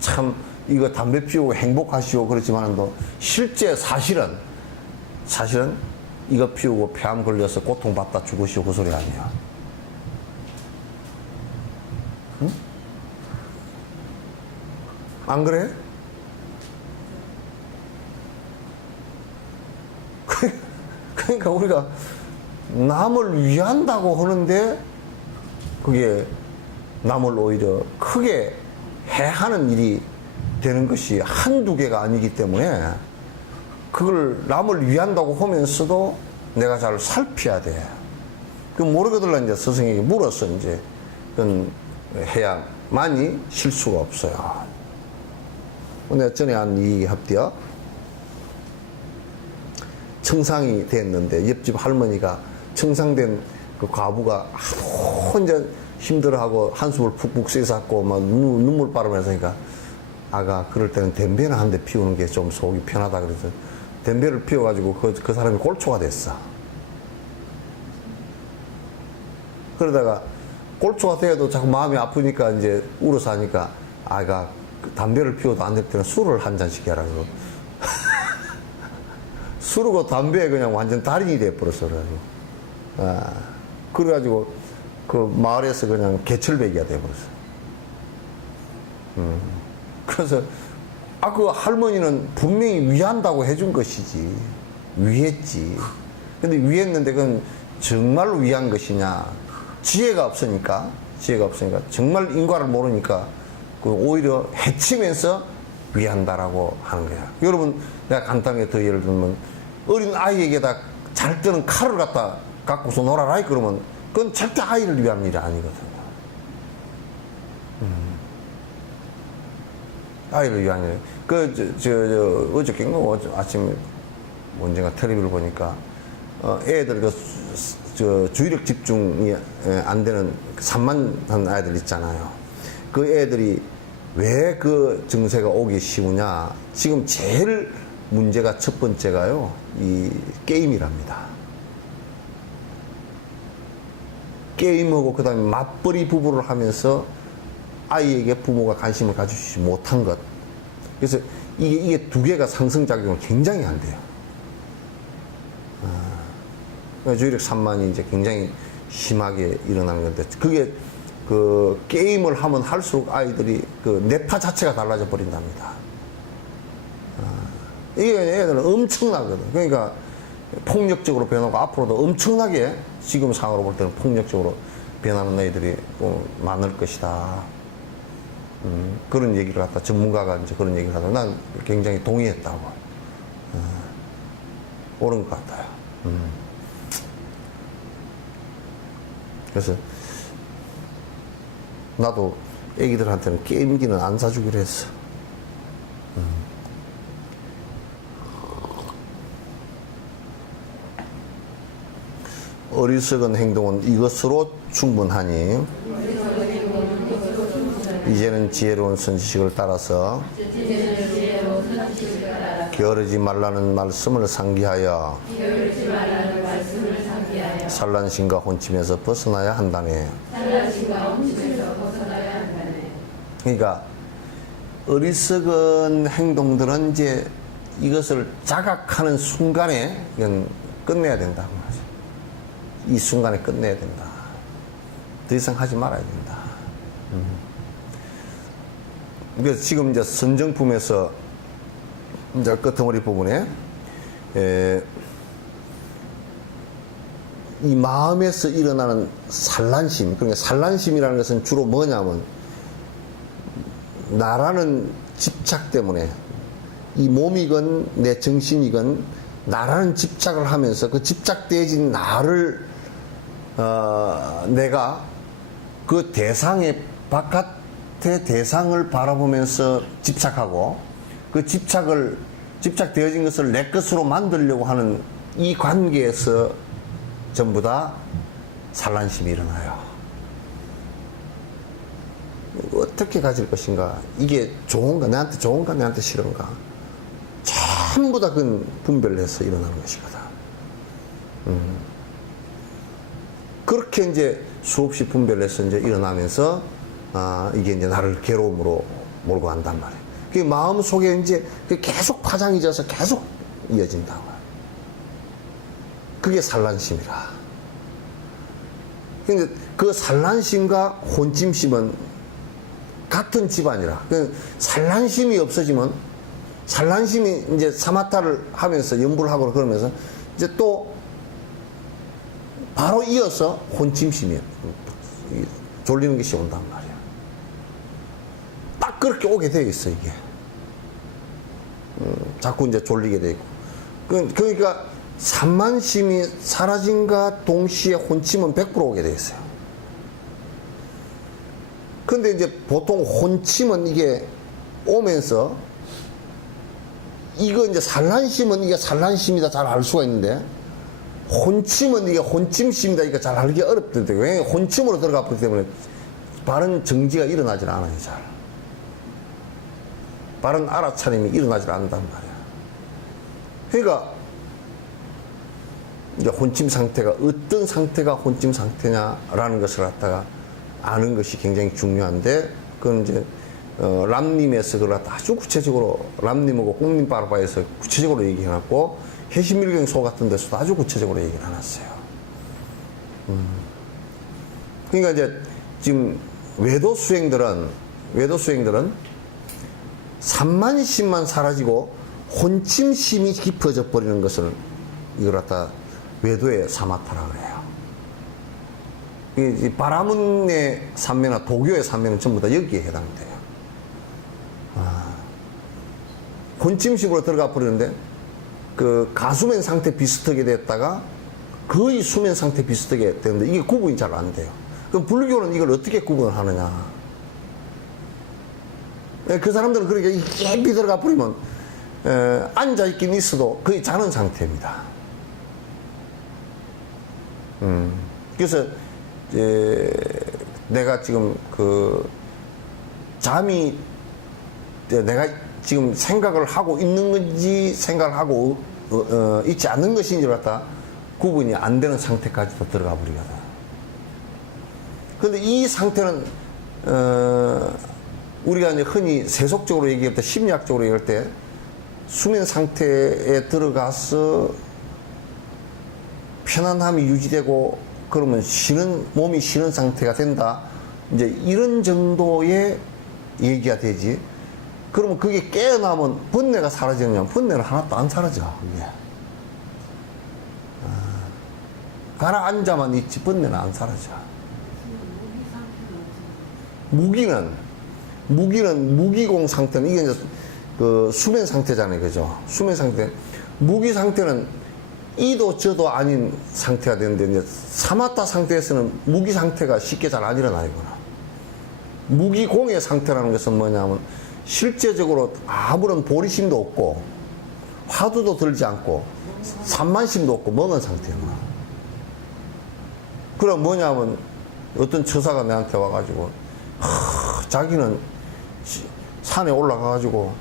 참 이거 담배 피우고 행복하시오 그렇지만은도 실제 사실은 이거 피우고 폐암 걸려서 고통받다 죽으시오 그 소리 아니야. 응? 안 그래? 그러니까 우리가 남을 위한다고 하는데 그게 남을 오히려 크게 해하는 일이 되는 것이 한두 개가 아니기 때문에 그걸 남을 위한다고 하면서도 내가 잘 살펴야 돼. 그 모르거들라 이제 스승에게 물어서 이제 그건 해야만이 실수가 없어요. 내가 전에 한 이 합디어 청상이 됐는데 옆집 할머니가 청상된 그 과부가 하도 혼자 힘들어하고 한숨을 푹푹 쉬었고 막 눈물 빨으면서 하니까 아가 그럴 때는 담배나 한 대 피우는 게 좀 속이 편하다 그래서 담배를 피워가지고 그 사람이 꼴초가 됐어. 그러다가 꼴초가 돼도 자꾸 마음이 아프니까 이제 울어서 하니까 아가 담배를 피워도 안 될 때는 술을 한 잔씩 해라 그러고 술하고 담배에 그냥 완전 달인이 돼버렸어. 그래가지고 그 마을에서 그냥 개철배기가 돼버렸어. 그래서 그 할머니는 분명히 위한다고 해준 것이지. 위했지. 근데 위했는데 그건 정말로 위한 것이냐. 지혜가 없으니까 정말 인과를 모르니까 오히려 해치면서 위한다라고 하는 거야. 여러분, 내가 간단하게 더 예를 들면 어린 아이에게다 잘 때는 칼을 갖고서 놀아라 그러면 그건 절대 아이를 위한 일이 아니거든요. 아이를 위한 일. 어저께인가 아침에 언젠가 텔레비를 보니까 애들 주의력 집중이 안 되는 산만한 아이들 있잖아요. 그 애들이 왜 그 증세가 오기 쉬우냐. 지금 제일 문제가 첫 번째가요, 이 게임이랍니다. 게임하고 그 다음에 맞벌이 부부를 하면서 아이에게 부모가 관심을 가지지 못한 것. 그래서 이게 두 개가 상승작용을 굉장히 한대요. 주의력 산만이 이제 굉장히 심하게 일어나는 건데, 그게 그 게임을 하면 할수록 아이들이 그 뇌파 자체가 달라져 버린답니다. 이게 애들은 엄청나거든. 그러니까 폭력적으로 변하고 앞으로도 엄청나게 지금 상황으로 볼 때는 폭력적으로 변하는 애들이 많을 것이다. 그런 얘기를 갖다 전문가가 이제 그런 얘기를 하다 난 굉장히 동의했다고. 옳은 것 같아요. 그래서 나도 애기들한테는 게임기는 안 사주기로 했어. 어리석은 행동은 이것으로 충분하니 이제는 지혜로운 선지식을 따라서 게으르지 말라는 말씀을 상기하여 산란심과 혼침에서 벗어나야 한다네. 그러니까 어리석은 행동들은 이제 이것을 자각하는 순간에 이건 끝내야 된다. 이 순간에 끝내야 된다. 더 이상 하지 말아야 된다. 그래서 지금 이제 선정품에서 이제 끄트머리 부분에 이 마음에서 일어나는 산란심, 그러니까 산란심이라는 것은 주로 뭐냐면 나라는 집착 때문에 이 몸이건 내 정신이건 나라는 집착을 하면서 그 집착되어진 나를 내가 그 대상의 바깥의 대상을 바라보면서 집착하고 그 집착되어진 것을 내 것으로 만들려고 하는 이 관계에서 전부 다 산란심이 일어나요. 어떻게 가질 것인가? 이게 좋은가? 내한테 좋은가? 내한테 싫은가? 전부 다 그건 분별을 해서 일어나는 것이거든. 그렇게 이제 수없이 분별해서 이제 일어나면서, 이게 이제 나를 괴로움으로 몰고 간단 말이에요. 그 마음 속에 이제 계속 파장이 져서 계속 이어진다고. 그게 산란심이라. 근데 그 산란심과 혼침심은 같은 집안이라. 산란심이 없어지면, 산란심이 이제 사마타를 하면서 연부를 하고 그러면서 이제 또 바로 이어서 혼침심이 졸리는 것이 온단 말이야. 딱 그렇게 오게 되어 있어, 이게. 자꾸 이제 졸리게 되어 있고. 그러니까 산만심이 사라짐과 동시에 혼침은 100% 오게 되어 있어요. 근데 이제 보통 혼침은 이게 오면서 이거 이제 산란심은 이게 산란심이다 잘 알 수가 있는데 혼침은 이게 혼침심이다 이거 잘 알기 어렵던데 왜 혼침으로 들어가 버리기 때문에 바른 정지가 일어나질 않아요. 잘 바른 알아차림이 일어나질 않는단 말이야. 그러니까 이제 혼침 상태가 어떤 상태가 혼침 상태냐라는 것을 갖다가 아는 것이 굉장히 중요한데 그건 이제 람님에서 그걸 갖다 아주 구체적으로 람님하고 꽁님바라바에서 구체적으로 얘기해놨고 해신밀경소 같은 데서도 아주 구체적으로 얘기를 해놨어요. 그러니까 이제 지금 외도 수행들은 산만심만 사라지고 혼침심이 깊어져 버리는 것을 이걸 갖다 외도의 사마타라 그래요. 이 바라문의 산매나 도교의 산매는 전부 다 여기에 해당돼요. 혼침심으로 들어가 버리는데 그 가수면 상태 비슷하게 됐다가 거의 수면 상태 비슷하게 되는데 이게 구분이 잘 안 돼요. 그럼 불교는 이걸 어떻게 구분을 하느냐? 그 사람들은 그렇게 깊이 들어가 버리면 앉아 있긴 있어도 거의 자는 상태입니다. 그래서 내가 지금 그 잠이 내가 지금 생각을 하고 있는 건지 생각을 하고 있지 않는 것인지를 갖다 구분이 안 되는 상태까지도 들어가 버리거든. 그런데 이 상태는 우리가 이제 흔히 세속적으로 얘기할 때 심리학적으로 얘기할 때 수면 상태에 들어가서 편안함이 유지되고 그러면 몸이 쉬는 상태가 된다. 이제 이런 정도의 얘기가 되지. 그러면 그게 깨어나면 번뇌가 사라지느냐? 번뇌는 하나도 안 사라져. 그게. 가라앉아만 있지 번뇌는 안 사라져. 무기는 무기공 상태는 이게 이제 그 수면 상태잖아요, 그죠? 수면 상태. 무기 상태는 이도 저도 아닌 상태가 되는데 이제 사마타 상태에서는 무기 상태가 쉽게 잘 안 일어나요, 이거는. 무기공의 상태라는 것은 뭐냐면 실제적으로 아무런 보리심도 없고 화두도 들지 않고 산만심도 없고 멍한 상태구나. 그럼 뭐냐면 어떤 처사가 내한테 와가지고 자기는 산에 올라가가지고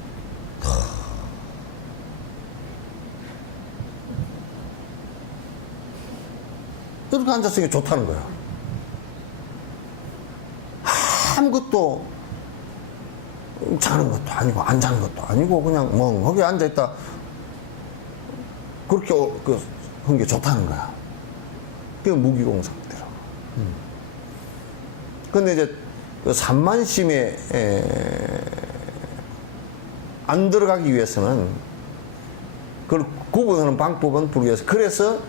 이렇게 앉았으니 좋다는 거야. 아무것도 자는 것도 아니고 안 자는 것도 아니고 그냥 멍하게 앉아있다. 그렇게 한 게 좋다는 거야. 그게 무기공 상태라고. 근데 이제 그 산만심에 안 들어가기 위해서는 그걸 구분하는 방법은 불교에서 그래서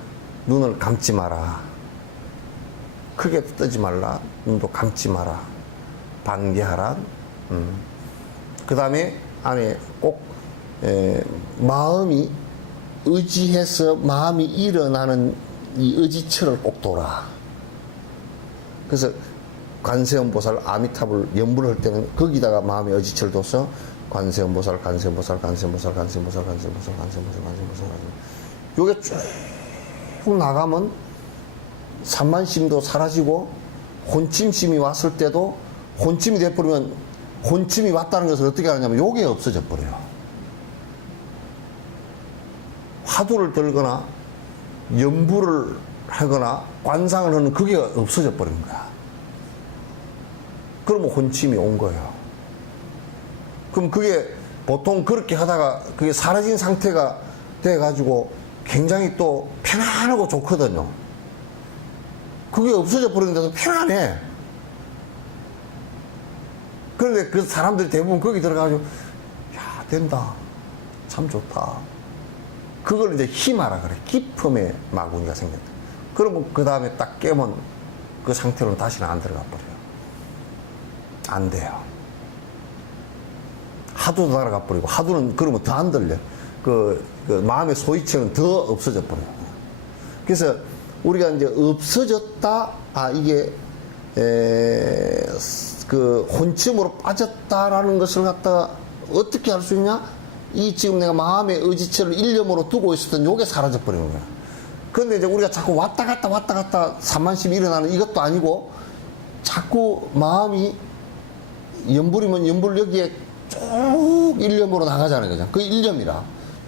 눈을 감지 마라. 크게 뜨지 말라. 눈도 감지 마라. 반개하라. 그 다음에 안에 꼭 마음이 의지해서 마음이 일어나는 이 의지처를 꼭 둬라. 그래서 관세음보살 아미타불 연불을 할 때는 거기다가 마음의 의지처를 둬서 관세음보살, 관세음보살, 관세음보살, 관세음보살, 관세음보살, 관세음보살, 관세음보살, 요게 쭉 나가면 산만심도 사라지고 혼침심이 왔을 때도 혼침이 돼버리면 혼침이 왔다는 것을 어떻게 하냐면 요게 없어져 버려요. 화두를 들거나 연부를 하거나 관상을 하는 그게 없어져 버린 거야. 그러면 혼침이 온 거예요. 그럼 그게 보통 그렇게 하다가 그게 사라진 상태가 돼가지고 굉장히 또 편안하고 좋거든요. 그게 없어져 버리는데도 편안해. 그런데 그 사람들이 대부분 거기 들어가가지고, 야, 된다. 참 좋다. 그걸 이제 희마라 그래. 기품의 마구니가 생겼다. 그러면 그 다음에 딱 깨면 그 상태로는 다시는 안 들어가 버려요. 안 돼요. 하두도 날아가 버리고, 하두는 그러면 더 안 들려. 그 마음의 소위처는 더 없어져 버려요. 그래서 우리가 이제 없어졌다, 이게, 그 혼침으로 빠졌다라는 것을 갖다가 어떻게 할 수 있냐? 이 지금 내가 마음의 의지처를 일념으로 두고 있었던 요게 사라져 버리는 거야. 그런데 이제 우리가 자꾸 왔다 갔다 산만심이 일어나는 이것도 아니고 자꾸 마음이 연불이면 연불 여기에 쭉 일념으로 나가잖아요. 그죠? 그 일념이라.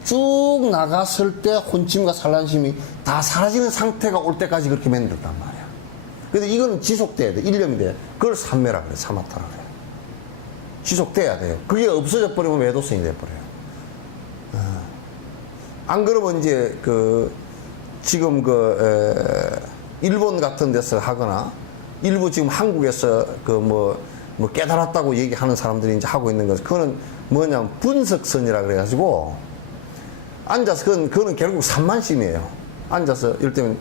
쭉 나갔을 때 혼침과 산란심이 다 사라지는 상태가 올 때까지 그렇게 만들었단 말이야. 근데 이거는 지속돼야 돼. 일념이 돼. 그걸 삼매라 그래. 사마타라 그래. 지속돼야 돼요. 그게 없어져 버리면 외도성이 돼버려요. 안 그러면 이제 지금 일본 같은 데서 하거나 일부 지금 한국에서 뭐 깨달았다고 얘기하는 사람들이 이제 하고 있는 것, 그거는 뭐냐면 분석선이라 그래가지고 앉아서 그거는 결국 산만심이에요. 앉아서 이럴 때면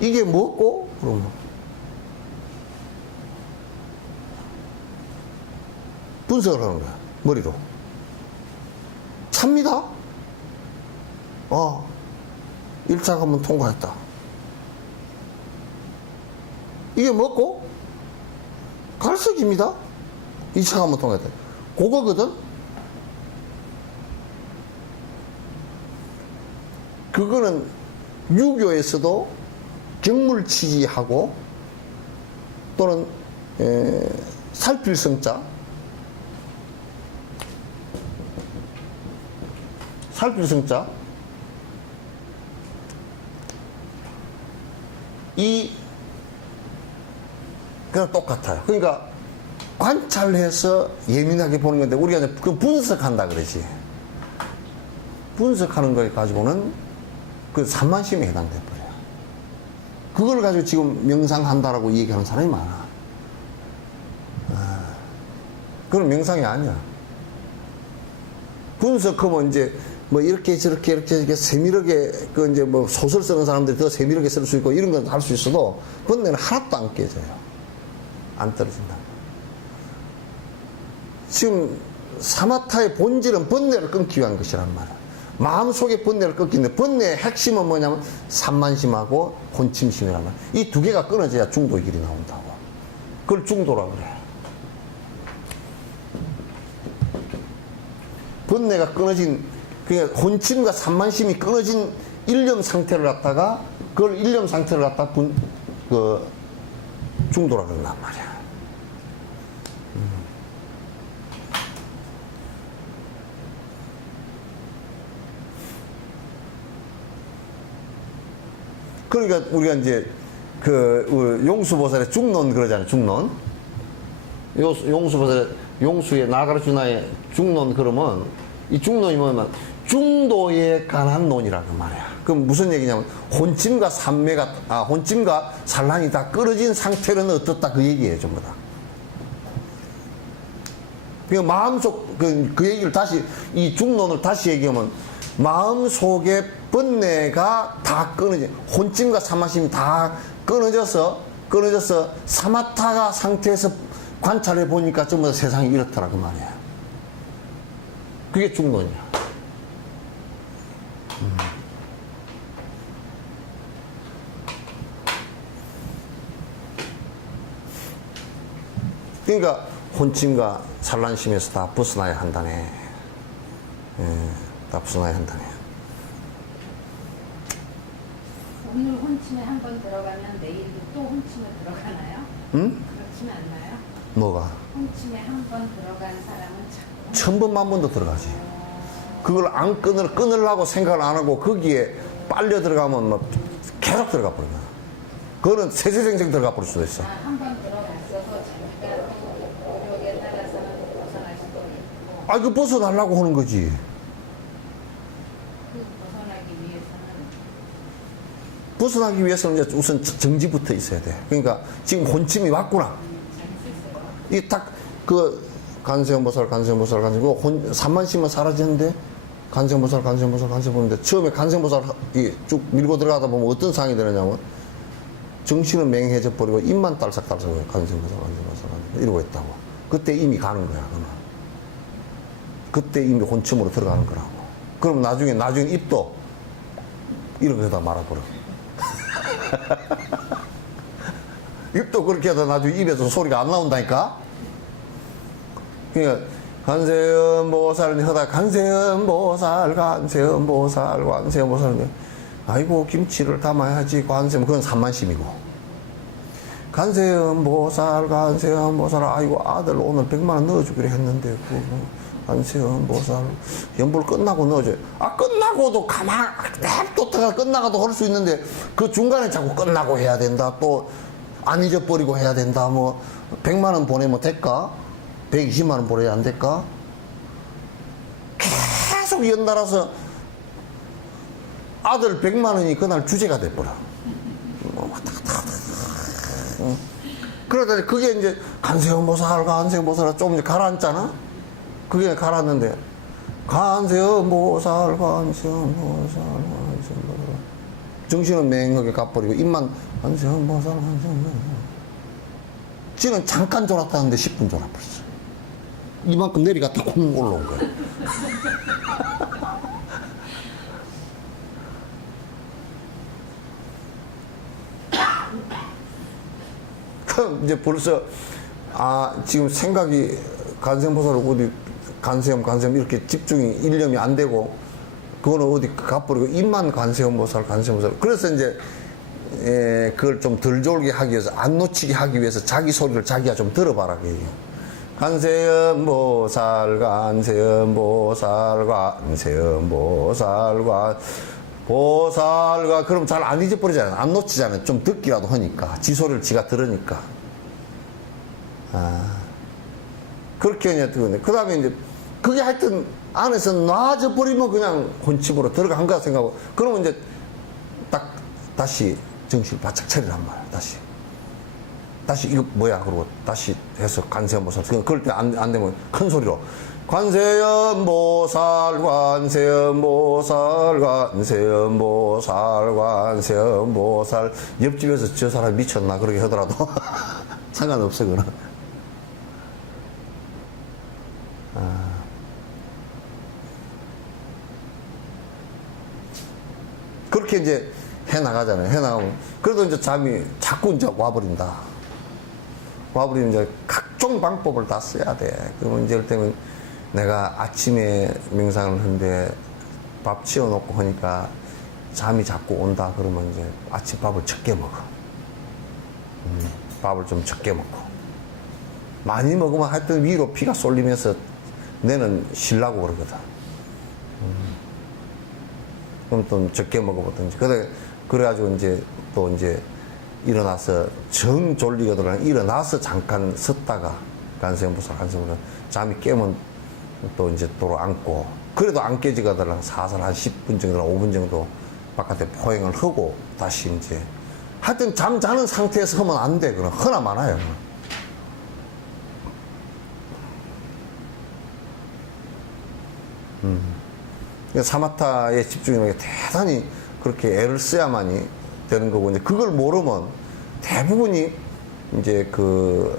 이게 뭐고? 그러면 분석을 하는 거야. 머리로. 찹니다. 1차 관문 통과했다. 이게 뭐고? 갈색입니다. 2차 관문 통과했다. 그거거든? 그거는 유교에서도 경물치지하고 또는 살필성자, 그냥 똑같아요. 그러니까 관찰해서 예민하게 보는 건데 우리가 이제 그 분석한다 그러지. 분석하는 걸 가지고는 그 산만심에 해당돼 버려요. 그걸 가지고 지금 명상한다라고 얘기하는 사람이 많아. 그건 명상이 아니야. 분석하면 이제 뭐 이렇게 저렇게 세밀하게 이제 뭐 소설 쓰는 사람들이 더 세밀하게 쓸 수 있고 이런 건 할 수 있어도 번뇌는 하나도 안 깨져요. 안 떨어진다. 지금 사마타의 본질은 번뇌를 끊기 위한 것이란 말이야. 마음속에 번뇌를 꺾이는데 번뇌의 핵심은 뭐냐면 산만심하고 혼침심이란 말. 이 두 개가 끊어져야 중도의 길이 나온다고. 그걸 중도라고 그래. 번뇌가 끊어진, 그러니까 혼침과 산만심이 끊어진 일념 상태를 갖다가, 그걸 일념 상태를 갖다가 중도라고 그런단 말이야. 그러니까 우리가 이제 용수보살의 중론 그러잖아요. 중론. 용수보살의 용수의 나가르주나의 중론 그러면 이 중론이 뭐냐면 중도에 관한 논이라는 말이야. 그럼 무슨 얘기냐면 혼침과 혼침과 산란이 다 끊어진 상태는 어떻다 그 얘기예요. 전부 다. 그러니까 마음속 그 얘기를 다시 이 중론을 다시 얘기하면 마음속에 번뇌가 다 끊어져, 혼침과 사마심이 다 끊어져서 사마타가 상태에서 관찰해 보니까 전부 다 세상이 이렇더라 그 말이야. 그게 중론이야. 그러니까 혼침과 산란심에서 다 벗어나야 한다네. 다 벗어나야 한다네. 오늘 혼침에 한 번 들어가면 내일도 또 혼침에 들어가나요? 응? 그렇지는 않나요? 뭐가? 혼침에 한 번 들어간 사람은 자꾸 1000번만 번도 들어가지. 그걸 안 끊으려고 생각을 안 하고 거기에 빨려 들어가면 뭐 계속 들어가 버려. 그거는 세세생생 들어가 버릴 수도 있어. 한 번 들어갔어서 잠깐 노력에 따라서는 벗어날 수도 있고 아, 그 벗어나려고 하는 거지. 그 벗어나기 위해서는 벗어나기 위해서는 이제 우선 정지부터 있어야 돼. 그러니까 지금 혼침이 왔구나. 이 딱 간세음보살, 산만심은 사라지는데 간세음보살 보는데 처음에 간세음보살 쭉 밀고 들어가다 보면 어떤 상황이 되느냐면 정신은 맹해져 버리고 입만 딸싹딸싹해요. 간세음보살 이러고 있다고. 그때 이미 가는 거야. 그는. 그때 이미 혼침으로 들어가는 거라고. 그럼 나중에 입도 이렇게 하다 말아버려. 입도 그렇게 하다 나중에 입에서 소리가 안 나온다니까? 그러니까, 간세음보살 하다 간세음보살. 아이고, 김치를 담아야지. 그건 산만심이고. 간세음보살. 아이고, 아들 오늘 100만원 넣어주기로 했는데, 간세음보살. 연불 끝나고 넣어줘요. 끝나고도 냅뒀다가 끝나가도 할 수 있는데, 그 중간에 자꾸 끝나고 해야 된다. 또, 안 잊어버리고 해야 된다. 100만원 보내면 될까? 120만원 보내야 안 될까? 계속 연달아서 아들 100만원이 그날 주제가 돼버려. 그러다 그게 이제 간세음보살 좀 이제 가라앉잖아? 그게 가라앉는데 간세음보살 정신은 맹하게 가버리고 입만 간세음보살 지는 잠깐 졸았다는데 10분 졸아버렸어. 이만큼 내려갔다 콩 올라온 거야. 그럼 이제 벌써 지금 생각이 간세음보살 어디 간세음 이렇게 집중이 일념이 안 되고 그거는 어디 가버리고 입만 간세음보살. 그래서 이제 그걸 좀 덜 졸게 하기 위해서 안 놓치게 하기 위해서 자기 소리를 자기가 좀 들어봐라 그 얘기야. 간세음보살 그럼 잘 안 잊어버리잖아요. 안 놓치잖아요. 좀 듣기라도 하니까 지 소리를 지가 들으니까. 그렇게 그냥 듣는데 그 다음에 이제 그게 하여튼 안에서 놔져 버리면 그냥 혼침으로 들어간 거라 생각하고 그러면 이제 딱 다시 정신을 바짝 차리란 말이야. 다시 이거 뭐야 그러고 다시 해서 간세음보살 그럴 때 안 되면 큰 소리로 관세음보살 옆집에서 저 사람 미쳤나 그렇게 하더라도 상관없어 그거는. 그렇게 이제 해 나가잖아요. 해 나가면 그래도 이제 잠이 자꾸 이제 와버린다. 와버리면 이제 각종 방법을 다 써야 돼. 그러면 이제 그럴 때면 내가 아침에 명상을 하는데 밥 치워놓고 하니까 잠이 자꾸 온다. 그러면 이제 아침밥을 적게 먹어. 밥을 좀 적게 먹고. 많이 먹으면 하여튼 위로 피가 쏠리면서 내는 쉬려고 그러거든. 그럼 또 적게 먹어보든지. 그래가지고 이제 또 이제 일어나서 정 졸리거든. 일어나서 잠깐 섰다가 간세음보살 잠이 깨면 또 이제 도로 앉고. 그래도 안 깨지거든. 사살 한 10분 정도, 5분 정도 바깥에 포행을 하고 다시 이제. 하여튼 잠 자는 상태에서 하면 안 돼. 그럼 허나 많아요. 사마타에 집중하는 게 대단히 그렇게 애를 써야만이 되는 거고, 이제 그걸 모르면 대부분이 이제 그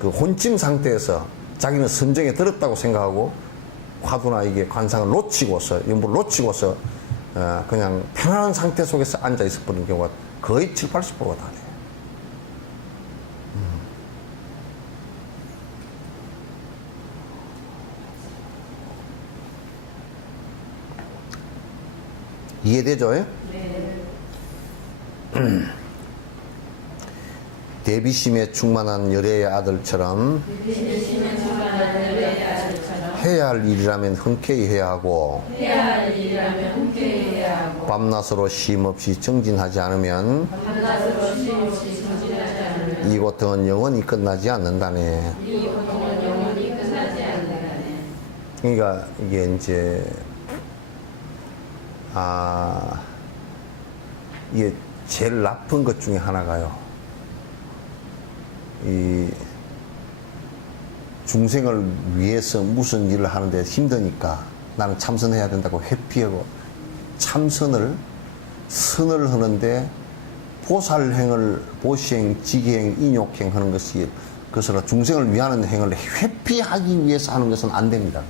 혼침 상태에서 자기는 선정에 들었다고 생각하고 화두나 이게 관상을 놓치고서, 연부를 놓치고서 그냥 편안한 상태 속에서 앉아 있어 버리는 경우가 거의 7, 80%가 다 돼요. 이해되죠? 네. 대비심에 충만한 열애의 아들처럼 해야 할 일이라면 흔쾌히 해야 하고 밤낮으로 쉼없이 정진하지 않으면 이 고통은 영원히 끝나지 않는다네. 그러니까 이게 이제 이게 제일 나쁜 것 중에 하나가요. 이 중생을 위해서 무슨 일을 하는데 힘드니까 나는 참선해야 된다고 회피하고 선을 하는데 보살행을 보시행, 지기행, 인욕행 하는 것이 그것으로 중생을 위하는 행을 회피하기 위해서 하는 것은 안 됩니다.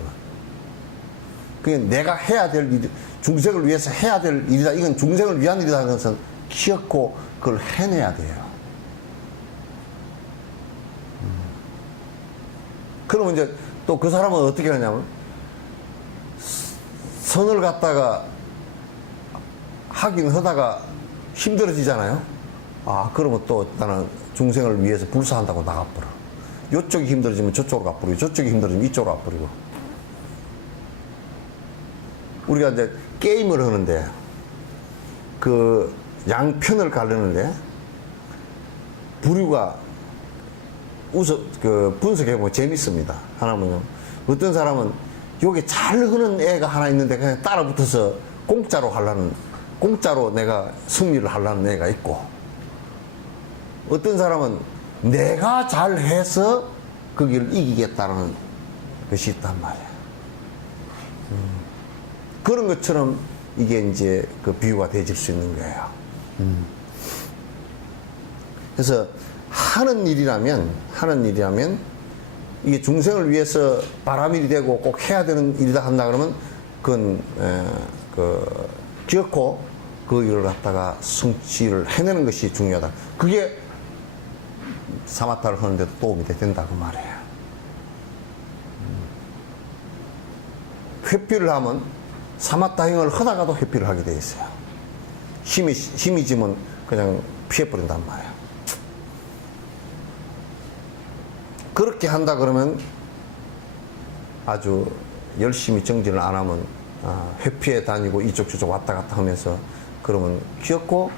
그게 내가 해야 될 일, 중생을 위해서 해야 될 일이다. 이건 중생을 위한 일이다 하는 것은 키웠고 그걸 해내야 돼요. 그러면 이제 또 그 사람은 어떻게 하냐면 선을 갖다가 하긴 하다가 힘들어지잖아요. 그러면 또 나는 중생을 위해서 불사한다고 나가버려. 이쪽이 힘들어지면 저쪽으로 가버리고 저쪽이 힘들어지면 이쪽으로 가버리고. 우리가 이제 게임을 하는데 그 양편을 가르는데 부류가 분석해보면 재밌습니다. 하나는요. 어떤 사람은 여기 잘 흐는 애가 하나 있는데 그냥 따라 붙어서 공짜로 내가 승리를 하려는 애가 있고, 어떤 사람은 내가 잘해서 거기를 이기겠다는 것이 있단 말이야. 그런 것처럼 이게 이제 그 비유가 되질 수 있는 거예요. 그래서 하는 일이라면 이게 중생을 위해서 바람일이 되고 꼭 해야 되는 일이다 한다 그러면 그건 기어코 그 일을 갖다가 성취를 해내는 것이 중요하다. 그게 사마타를 하는데도 도움이 된다 그 말이에요. 회피를 하면 사마타 행을 하다가도 회피를 하게 돼 있어요. 힘이 지면 그냥 피해버린단 말이에요. 그렇게 한다 그러면 아주 열심히 정진을 안 하면 회피해 다니고 이쪽 저쪽 왔다 갔다 하면서 그러면 귀엽고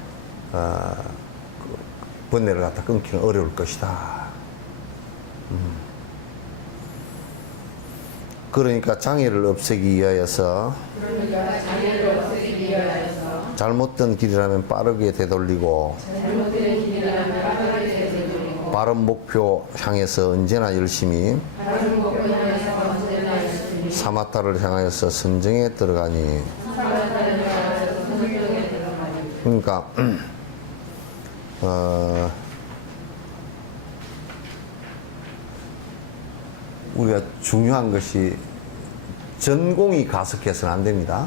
번뇌를 갖다 끊기는 어려울 것이다. 그러니까 장애를 없애기 위하여서 잘못된 길이라면 빠르게 되돌리고 바른 목표 향해서 언제나 열심히 사마타를 향하여서 선정에 들어가니. 그러니까 우리가 중요한 것이 전공이 가속해서는 안 됩니다.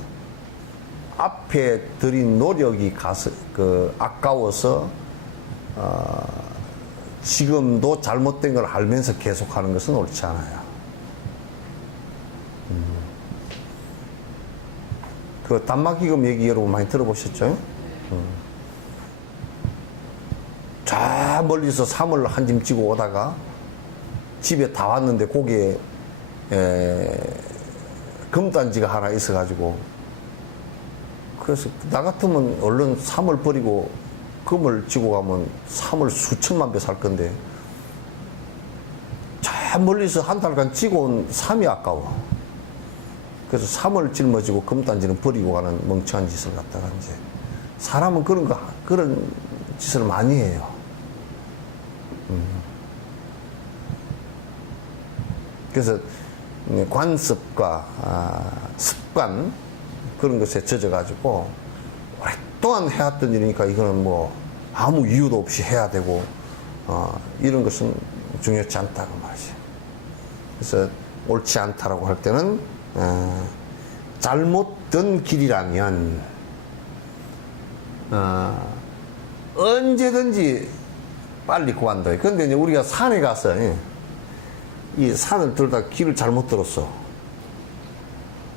앞에 들인 노력이 아까워서 지금도 잘못된 걸 알면서 계속하는 것은 옳지 않아요. 그 단막기금 얘기 여러분 많이 들어보셨죠? 저 멀리서 삼을 한 짐 찌고 오다가 집에 다 왔는데 거기에 금단지가 하나 있어가지고, 그래서 나 같으면 얼른 삼을 버리고 금을 쥐고 가면 삼을 수천만 배 살 건데, 저 멀리서 한 달간 찌고 온 삼이 아까워. 그래서 삼을 짊어지고 금단지는 버리고 가는 멍청한 짓을 갖다가 이제, 사람은 그런 짓을 많이 해요. 그래서 관습과 습관, 그런 것에 젖어가지고 오랫동안 해왔던 일이니까 이거는 뭐 아무 이유도 없이 해야 되고 이런 것은 중요치 않다고 말이죠. 그래서 옳지 않다라고 할 때는 잘못된 길이라면 언제든지 빨리 구한다. 그런데 이제 우리가 산에 가서 이 산을 들다가 길을 잘못 들었어.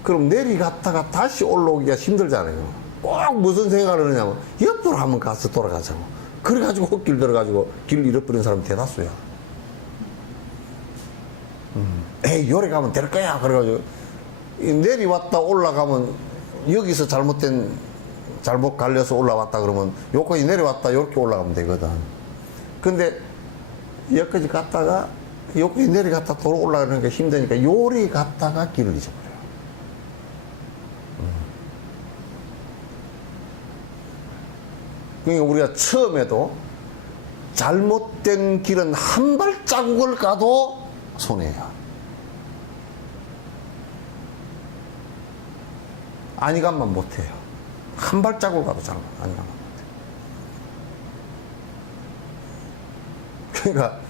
그럼 내리갔다가 다시 올라오기가 힘들잖아요. 꼭 무슨 생각을 하냐면 옆으로 한번 가서 돌아가자고. 그래가지고 헛길 들어가지고 길 잃어버린 사람이 대다수야. 에이, 요래 가면 될 거야. 그래가지고 내리왔다 올라가면 여기서 잘못 갈려서 올라왔다 그러면 여기까지 내려왔다 이렇게 올라가면 되거든. 근데 여기까지 갔다가 여기 내려갔다 도로 올라가는 게 힘드니까 요리 갔다가 길을 잊어버려요. 그러니까 우리가 처음에도 잘못된 길은 한 발자국을 가도 손해야. 안이감만 못해요. 한 발자국을 가도 안이감만 못해요. 그러니까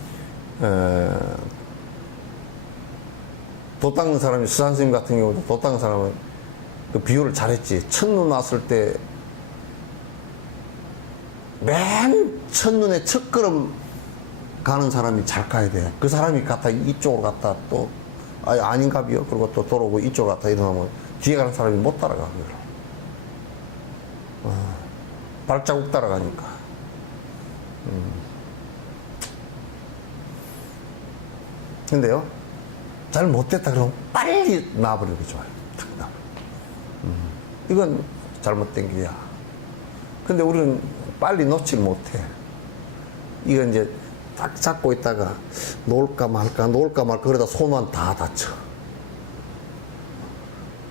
도 닦는 사람이, 수산 선생님 같은 경우도 도 닦는 사람은 그 비유를 잘했지. 첫눈 왔을 때 맨 첫눈에 첫 걸음 가는 사람이 잘 가야 돼. 그 사람이 갔다 이쪽으로 갔다 또 아닌가비요. 그리고 또 돌아오고 이쪽으로 갔다 이러면 뒤에 가는 사람이 못 따라가. 발자국 따라가니까. 근데요, 잘 못됐다 그러면 빨리 놔버리는 게 좋아요. 탁 놔. 이건 잘못된 길이야. 근데 우리는 빨리 놓질 못해. 이건 이제 딱 잡고 있다가 놓을까 말까 그러다 손만 다 다쳐.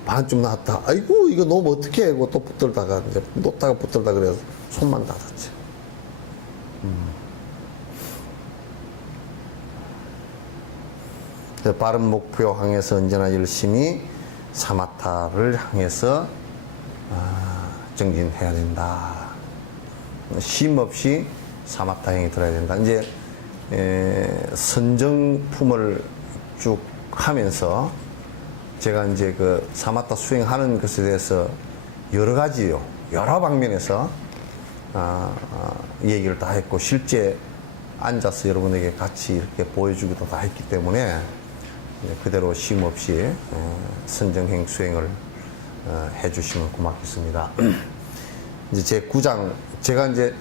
반쯤 놨다. 아이고, 이거 놓으면 어떡해. 하고 또 붙들다가, 이제 놓다가 붙들다 그래서 손만 다 다쳐. 바른 목표 향해서 언제나 열심히 사마타를 향해서 정진해야 된다. 쉼 없이 사마타 행에 들어야 된다. 이제 선정품을 쭉 하면서 제가 이제 그 사마타 수행하는 것에 대해서 여러 가지요, 여러 방면에서 얘기를 다 했고, 실제 앉아서 여러분에게 같이 이렇게 보여주기도 다 했기 때문에 그대로 쉼 없이 선정행 수행을 해주시면 고맙겠습니다. 이제 제 9장, 제가 이제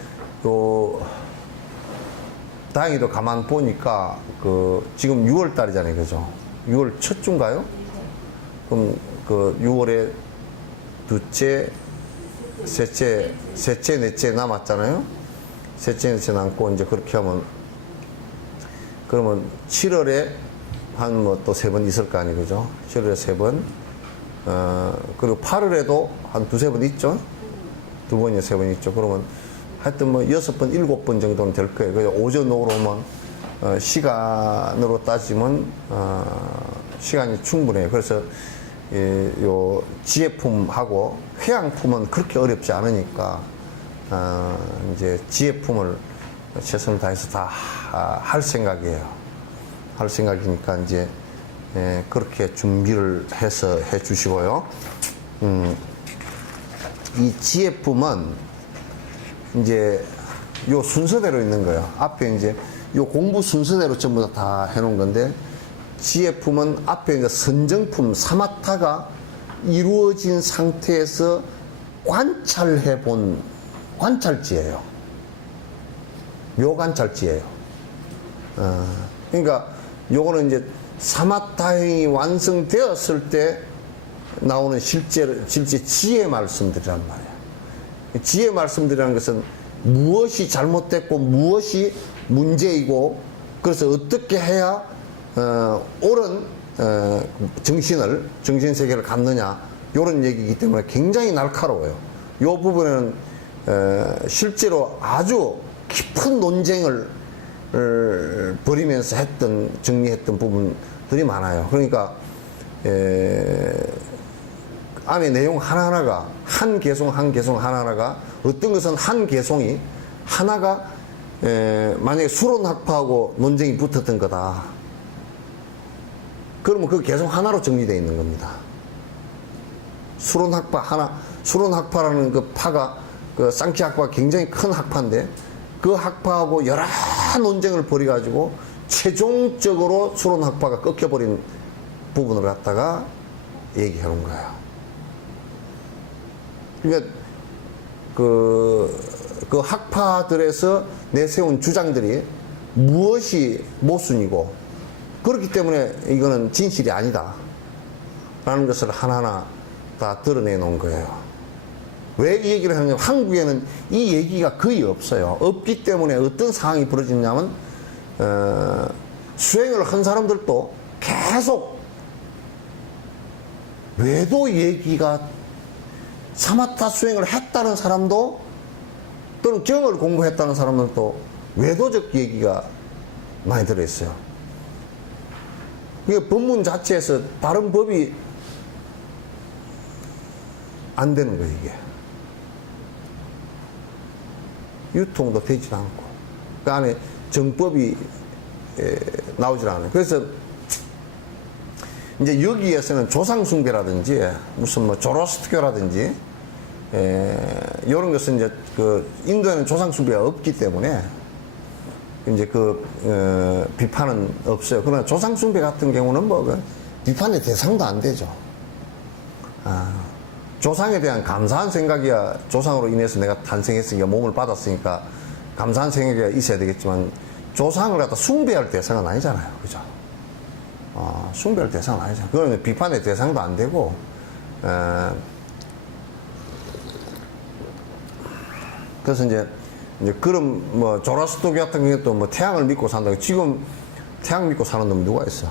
다행히도 가만 보니까 지금 6월 달이잖아요, 그죠? 6월 첫 주인가요? 그럼 6월에 둘째, 셋째, 넷째 남았잖아요? 셋째, 넷째 남고 이제 그렇게 하면, 그러면 7월에 한 또 3번 있을 거 아니에요, 그죠? 7월에 3번, 그리고 8월에도 한 2-3번 있죠? 2번이나 3번 있죠? 그러면 하여튼 6번, 7번 정도는 될 거예요. 그래서 오전, 오후로 오면, 시간으로 따지면, 시간이 충분해요. 그래서, 요 지혜품하고 회양품은 그렇게 어렵지 않으니까, 이제 지혜품을 최선을 다해서 다 할 생각이에요. 할 생각이니까 이제 그렇게 준비를 해서 해 주시고요. 이 지혜품은 이제 요 순서대로 있는 거예요. 앞에 이제 요 공부 순서대로 전부 다 해놓은 건데, 지혜품은 앞에 이제 선정품 사마타가 이루어진 상태에서 관찰해 본 관찰지예요. 묘관찰지예요. 그러니까 요거는 이제 사마타행이 완성되었을 때 나오는 실제 지혜 말씀들이란 말이에요. 지혜 말씀들이라는 것은 무엇이 잘못됐고 무엇이 문제이고, 그래서 어떻게 해야 옳은 정신세계를 갖느냐, 이런 얘기이기 때문에 굉장히 날카로워요. 이 부분은 실제로 아주 깊은 논쟁을 벌이면서 정리했던 부분들이 많아요. 그러니까 안에 내용 하나하나가, 한 개송 하나하나가, 어떤 것은 한 개송이 하나가 만약에 수론학파하고 논쟁이 붙었던 거다, 그러면 그 개송 하나로 정리되어 있는 겁니다. 수론학파라는 그 파가, 그 쌍키학파가 굉장히 큰 학파인데, 그 학파하고 여러 논쟁을 벌여가지고 최종적으로 수론학파가 꺾여버린 부분을 갖다가 얘기해 놓은 거예요. 그러니까 그 학파들에서 내세운 주장들이 무엇이 모순이고, 그렇기 때문에 이거는 진실이 아니다 라는 것을 하나하나 다 드러내 놓은 거예요. 왜 이 얘기를 하냐면, 한국에는 이 얘기가 거의 없어요. 없기 때문에 어떤 상황이 벌어지냐면, 수행을 한 사람들도 계속 외도 얘기가, 사마타 수행을 했다는 사람도, 또는 정을 공부했다는 사람들도 외도적 얘기가 많이 들어있어요. 이게 법문 자체에서 바른 법이 안 되는 거예요, 이게. 유통도 되지 않고, 그 안에 정법이 나오질 않아요. 그래서 이제 여기에서는 조상숭배라든지 무슨 뭐 조로스트교라든지 이런 것은 이제 그 인도에는 조상숭배가 없기 때문에 이제 비판은 없어요. 그러나 조상숭배 같은 경우는 뭐 비판의 대상도 안 되죠. 조상에 대한 감사한 생각이야, 조상으로 인해서 내가 탄생했으니까, 몸을 받았으니까 감사한 생각이 있어야 되겠지만, 조상을 갖다 숭배할 대상은 아니잖아요. 그죠? 숭배할 대상은 아니잖아요. 그러면 비판의 대상도 안 되고, 그래서 이제 그런 뭐 조라스토교 같은 경우도 뭐 태양을 믿고 산다고, 지금 태양 믿고 사는 놈 누가 있어?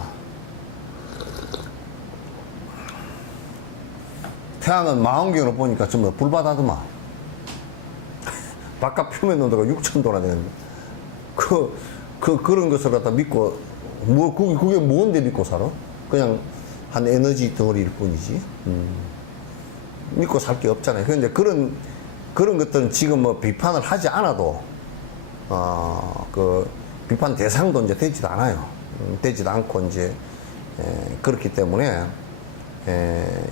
태양은 망원경으로 보니까 전부 불바다더만. 바깥 표면 온도가 6,000도나 되는데, 그런 것을 갖다 믿고, 그게 뭔데 믿고 살아? 그냥 한 에너지 덩어리일 뿐이지. 믿고 살 게 없잖아요. 그런데 그런 것들은 지금 뭐 비판을 하지 않아도, 비판 대상도 이제 되지도 않아요. 되지도 않고, 이제, 그렇기 때문에,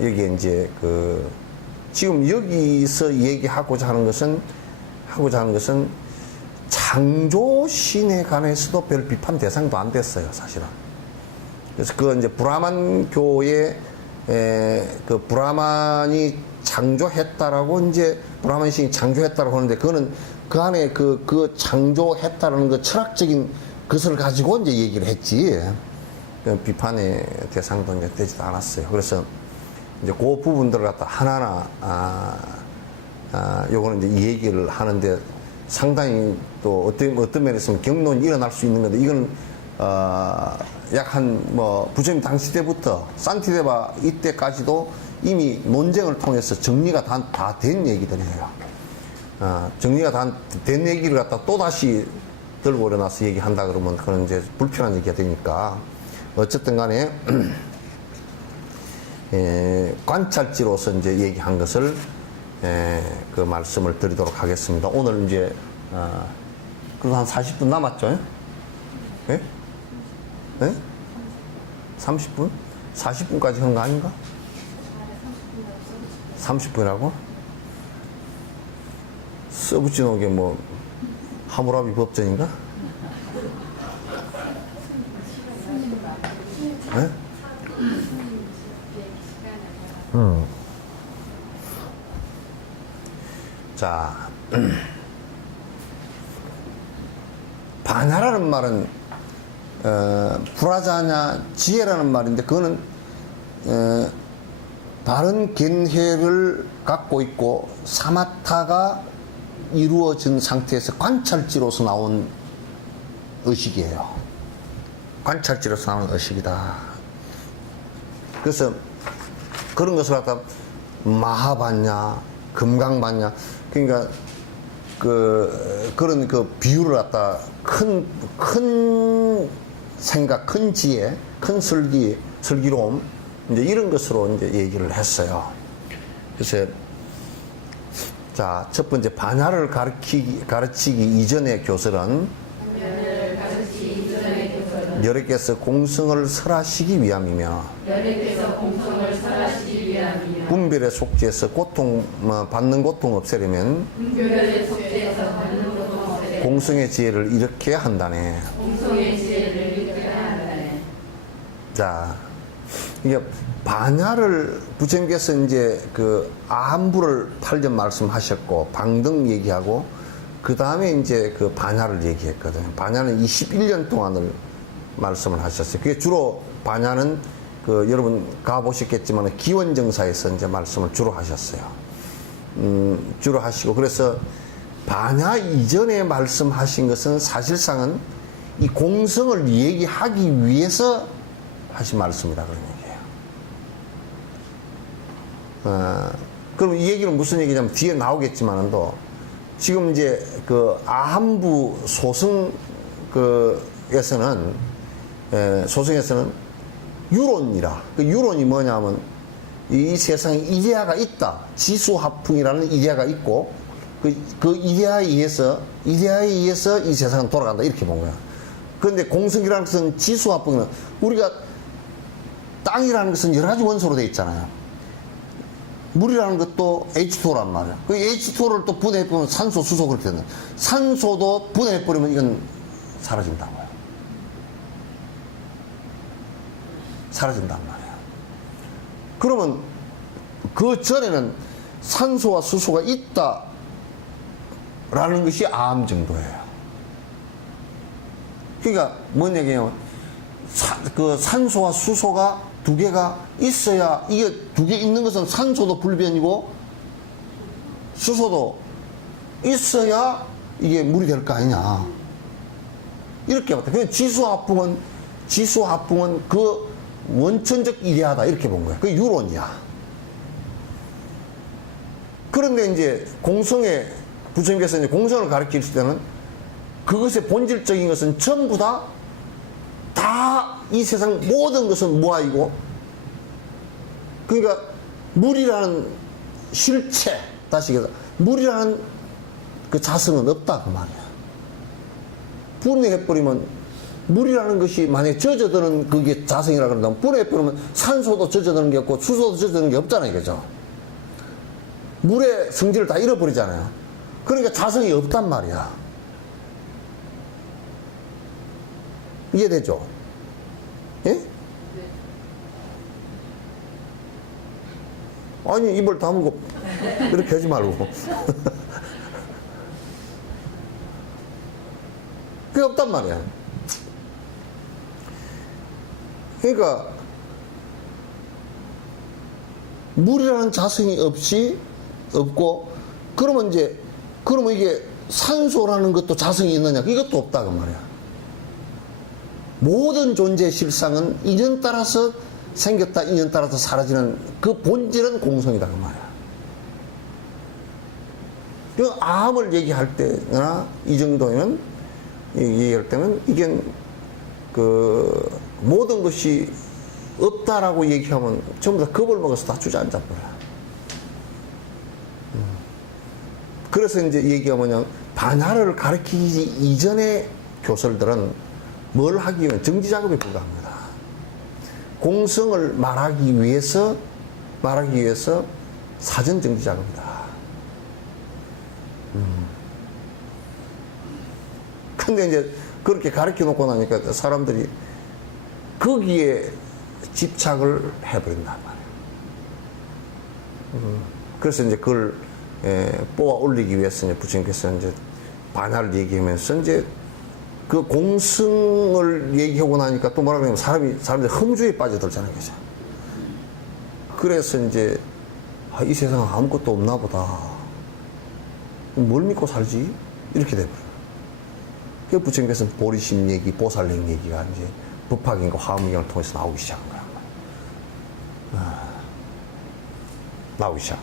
여기에 이제 지금 여기서 얘기하고자 하는 것은 창조신에 관해서도 별 비판 대상도 안 됐어요, 사실은. 그래서 이제 브라만교의 브라만이 창조했다라고, 이제 브라만신이 창조했다라고 하는데, 그거는 그 안에 그 창조했다라는 그 철학적인 것을 가지고 이제 얘기를 했지, 비판의 대상도 이제 되지도 않았어요. 그래서 이제 그 부분들을 갖다 하나하나, 요거는 이제 이 얘기를 하는데 상당히 또 어떤 면에서 경론이 일어날 수 있는 건데, 이건, 약 부처님 당시 때부터 산티데바 이때까지도 이미 논쟁을 통해서 정리가 다 된 얘기들이에요. 정리가 다 된 얘기를 갖다 또다시 들고 일어나서 얘기한다 그러면 그건 이제 불편한 얘기가 되니까, 어쨌든 간에, 관찰지로서 이제 얘기한 것을, 그 말씀을 드리도록 하겠습니다. 오늘 이제, 그래도 한 40분 남았죠? 예? 예? 30분? 40분까지 한 거 아닌가? 30분이라고? 써붙여 놓은 게 뭐 하무라비 법전인가? 네? 자, 반야라는 말은 불하자냐 지혜라는 말인데 그거는 바른 견해를 갖고 있고 사마타가 이루어진 상태에서 관찰지로서 나온 의식이에요. 관찰지로서 나온 의식이다. 그래서 그런 것을 갖다 마하반야, 금강반야, 그러니까 그런 비유를 갖다 큰 생각, 큰 지혜, 큰 슬기로움, 이제 이런 것으로 이제 얘기를 했어요. 그래서 자, 첫 번째 반야를 가르치기 이전의 교설은 여러께서 공성을 설하시기 위함이며 분별의 속죄에서 받는 고통 없애려면 공성의 지혜를 이렇게 한다네. 자, 이게 반야를 부처님께서 이제 그 아함부를 8년 말씀하셨고 방등 얘기하고 그 다음에 이제 그 반야를 얘기했거든요. 반야는 21년 동안을 말씀을 하셨어요. 그게 주로 반야는 그 여러분 가보셨겠지만 기원정사에서 이제 말씀을 주로 하셨어요. 주로 하시고 그래서 반야 이전에 말씀하신 것은 사실상은 이 공성을 얘기하기 위해서 하신 말씀이라 그런 얘기예요. 그럼 이 얘기는 무슨 얘기냐면 뒤에 나오겠지만도 지금 이제 그 아함부 소승에서는 유론이라. 그 유론이 뭐냐면 이 세상에 이데아가 있다. 지수화풍이라는 이데아가 있고 그 이데아에 의해서 이 세상은 돌아간다. 이렇게 본 거야. 그런데 공성이라는 것은 지수화풍이는 우리가 땅이라는 것은 여러 가지 원소로 되어 있잖아요. 물이라는 것도 H2O란 말이야. 그 H2O를 또 분해해버리면 산소, 수소 그렇게 된다. 산소도 분해해버리면 이건 사라진다고요. 사라진단 말이야. 그러면 그 전에는 산소와 수소가 있다라는 것이 아함 정도예요. 그러니까 뭔 얘기냐면 그 산소와 수소가 두 개가 있어야, 이게 두 개 있는 것은 산소도 불변이고 수소도 있어야 이게 물이 될 거 아니냐. 이렇게 봤다. 그 지수화풍은 그 원천적 이데아다. 이렇게 본 거야. 그게 유론이야. 그런데 이제 부처님께서 이제 공성을 가르칠 때는 그것의 본질적인 것은 전부 다 이 세상 모든 것은 무아이고, 그러니까 물이라는 실체, 다시 얘기해서 물이라는 그 자성은 없다 그 말이야. 분해해버리면 물이라는 것이 만약에 젖어드는 그게 자성이라 그런다면 분해해버리면 산소도 젖어드는 게 없고 수소도 젖어드는 게 없잖아요. 그죠? 물의 성질을 다 잃어버리잖아요. 그러니까 자성이 없단 말이야. 이해되죠? 예? 아니, 입을 다물고 이렇게 하지 말고. 그게 없단 말이야. 그러니까 물이라는 자성이 없고, 그러면 이게 산소라는 것도 자성이 있느냐? 이것도 없다 그 말이야. 모든 존재의 실상은 인연 따라서 생겼다, 인연 따라서 사라지는 그 본질은 공성이다 그 말이야. 그 아함을 얘기할 때나 이 정도면 얘기할 때는 이게 그 모든 것이 없다라고 얘기하면 전부 다 겁을 먹어서 다 주저앉아 버려. 그래서 이제 얘기가 뭐냐, 반야를 가르치기 이전의 교설들은 뭘 하기 위해 정지작업에 불과합니다. 공성을 말하기 위해서 사전 정지작업이다. 근데 이제 그렇게 가르쳐 놓고 나니까 사람들이 거기에 집착을 해버린단 말이에요. 그래서 이제 그걸 뽑아 올리기 위해서 이제 부처님께서 이제 반야를 얘기하면서 이제 그 공승을 얘기하고 나니까 또 뭐라 그러냐면 사람들이 흠주에 빠져들잖아요. 그죠? 그래서 이제 이 세상에 아무것도 없나 보다. 뭘 믿고 살지? 이렇게 돼버려요. 그 부처님께서 보리심 얘기, 보살령 얘기가 이제 법화경과 화엄경을 통해서 나오기 시작한 거야. 나오기 시작.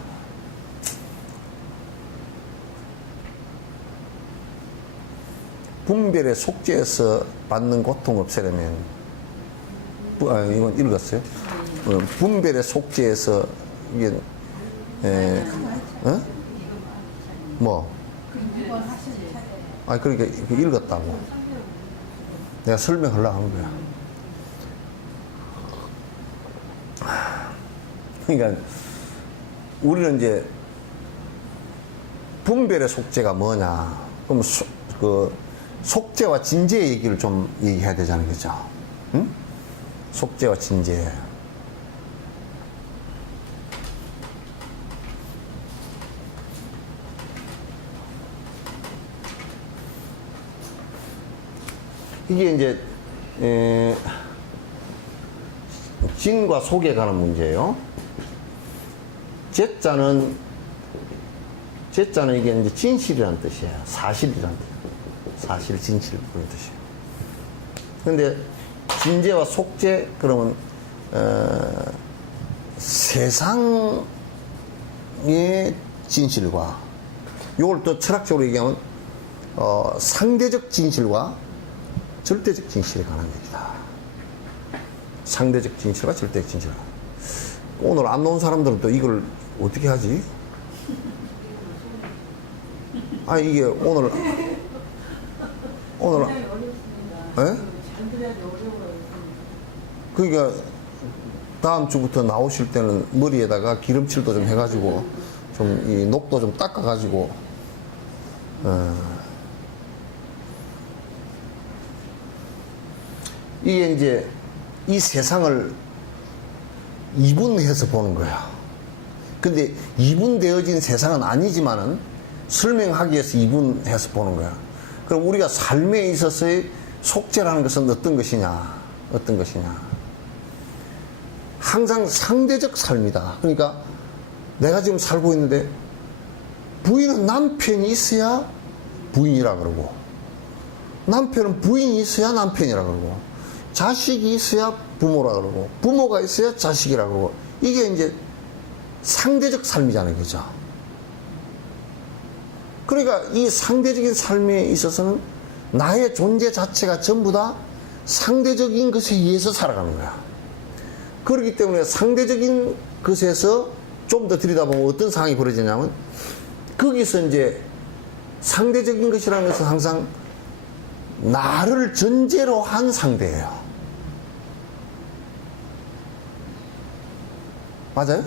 분별의 속죄에서 받는 고통 없애려면, 이건 읽었어요? 분별의 속죄에서, 이게, 뭐? 아니, 그러니까 읽었다고. 내가 설명하려고 하는 거야. 그러니까, 우리는 이제, 분별의 속죄가 뭐냐. 그럼, 속죄와 진죄 얘기를 좀 얘기해야 되잖아요. 그죠? 응? 속죄와 진죄. 이게 이제, 진과 속에 관한 문제예요. 제자는 이게 이제 진실이라는 뜻이에요. 사실이라는 뜻. 사실, 진실, 그런 뜻이에요. 근데, 진죄와 속죄, 그러면, 세상의 진실과, 요걸 또 철학적으로 얘기하면, 상대적 진실과 절대적 진실에 관한 얘기다. 상대적 진실과 절대적 진실. 오늘 안 나온 사람들은 또 이걸 어떻게 하지? 아, 이게 오늘, 예? 그러니까 다음 주부터 나오실 때는 머리에다가 기름칠도 좀 해가지고 좀 이 녹도 좀 닦아가지고 이게 이제 이 세상을 이분해서 보는 거야. 근데 이분되어진 세상은 아니지만은 설명하기 위해서 이분해서 보는 거야. 그럼 우리가 삶에 있어서의 속죄라는 것은 어떤 것이냐? 어떤 것이냐? 항상 상대적 삶이다. 그러니까 내가 지금 살고 있는데 부인은 남편이 있어야 부인이라 그러고 남편은 부인이 있어야 남편이라 그러고 자식이 있어야 부모라 그러고 부모가 있어야 자식이라 그러고 이게 이제 상대적 삶이잖아요. 그죠? 그러니까 이 상대적인 삶에 있어서는 나의 존재 자체가 전부 다 상대적인 것에 의해서 살아가는 거야. 그렇기 때문에 상대적인 것에서 좀 더 들여다보면 어떤 상황이 벌어지냐면 거기서 이제 상대적인 것이라는 것은 항상 나를 전제로 한 상대예요. 맞아요?